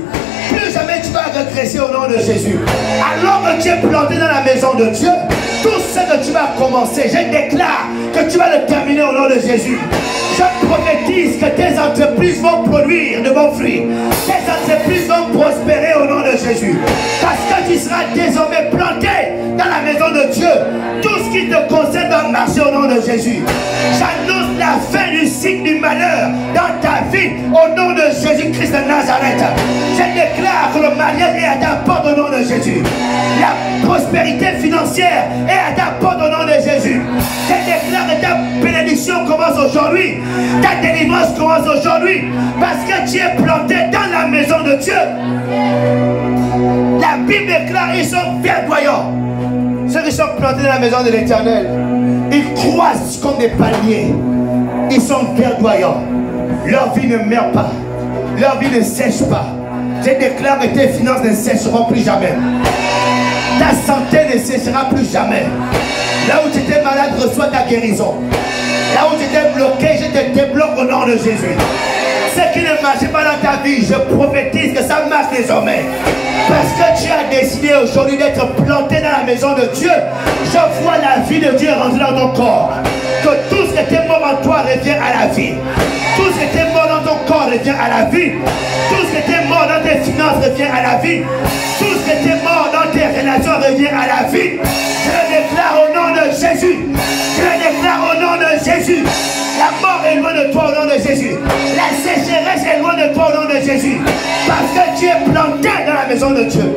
Plus jamais tu vas régresser au nom de Jésus. Alors que tu es planté dans la maison de Dieu, tout ce que tu vas commencer, je déclare que tu vas le terminer au nom de Jésus. Je prophétise que tes entreprises vont produire de bons fruits. Tes entreprises vont prospérer au nom de Jésus. Parce que tu seras désormais planté dans la maison de Dieu. Tout ce qui te concerne va marcher au nom de Jésus. J'annonce la fin du cycle du malheur dans ta vie au nom de Jésus-Christ de Nazareth. Je déclare que le mariage est à ta porte au nom de Jésus. La prospérité financière est à ta porte au nom de Jésus. Je déclare que ta bénédiction commence aujourd'hui. Ta délivrance commence aujourd'hui. Parce que tu es planté dans la maison de Dieu. La Bible déclare qu'ils sont verdoyants. Ceux qui sont plantés dans la maison de l'Éternel, ils croissent comme des palmiers. Ils sont verdoyants. Leur vie ne meurt pas. Leur vie ne sèche pas. Je déclare que tes finances ne sécheront plus jamais. Ta santé ne séchera plus jamais. Là où tu étais malade, reçois ta guérison. Là où tu étais bloqué, je te débloque au nom de Jésus. Ce qui ne marchait pas dans ta vie, je prophétise que ça marche désormais. Parce que tu as décidé aujourd'hui d'être planté dans la maison de Dieu. Je vois la vie de Dieu rentrer dans ton corps. Que tout ce qui était mort en toi revient à la vie. Tout ce qui était mort dans ton corps revient à la vie. Tout ce qui était mort dans tes finances revient à la vie. Tout ce qui était mort dans tes relations revient à la vie. Je le déclare au nom de Jésus. Je le déclare au nom de Jésus. La mort est loin de toi au nom de Jésus. La sécheresse est loin de toi au nom de Jésus. Parce que tu es planté dans la maison de Dieu.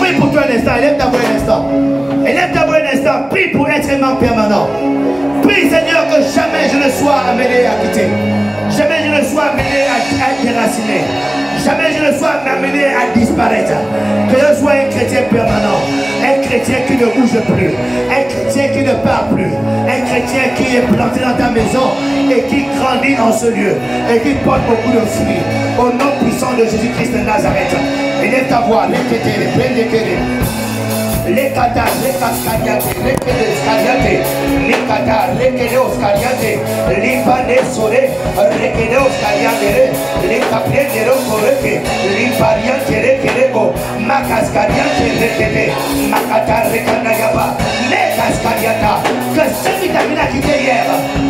Prie pour toi un instant. Élève ta voix un instant. Élève ta voix un instant. Prie pour être aimant permanent. Prie Seigneur que jamais je ne sois amené à quitter. Jamais je ne sois amené à déraciner. Jamais je ne sois amené à disparaître. Que je sois un chrétien permanent. Un chrétien qui ne bouge plus. Un chrétien qui ne part plus. Un chrétien qui est planté dans ta maison et qui grandit en ce lieu. Et qui porte beaucoup de fruits. Au nom puissant de Jésus-Christ de Nazareth. Élève ta voix. Les Qatar, les Cascadiate, les Kedescadiate, les Qatar, les Kedeoscadiate, les Panesore, les Kedeoscadiate, les Capiendero Coreke, les Pariante, les Kedeko, Macascadiate, les Kede, Macatar, les Canayaba, les Cascadiata, que a quitté hier.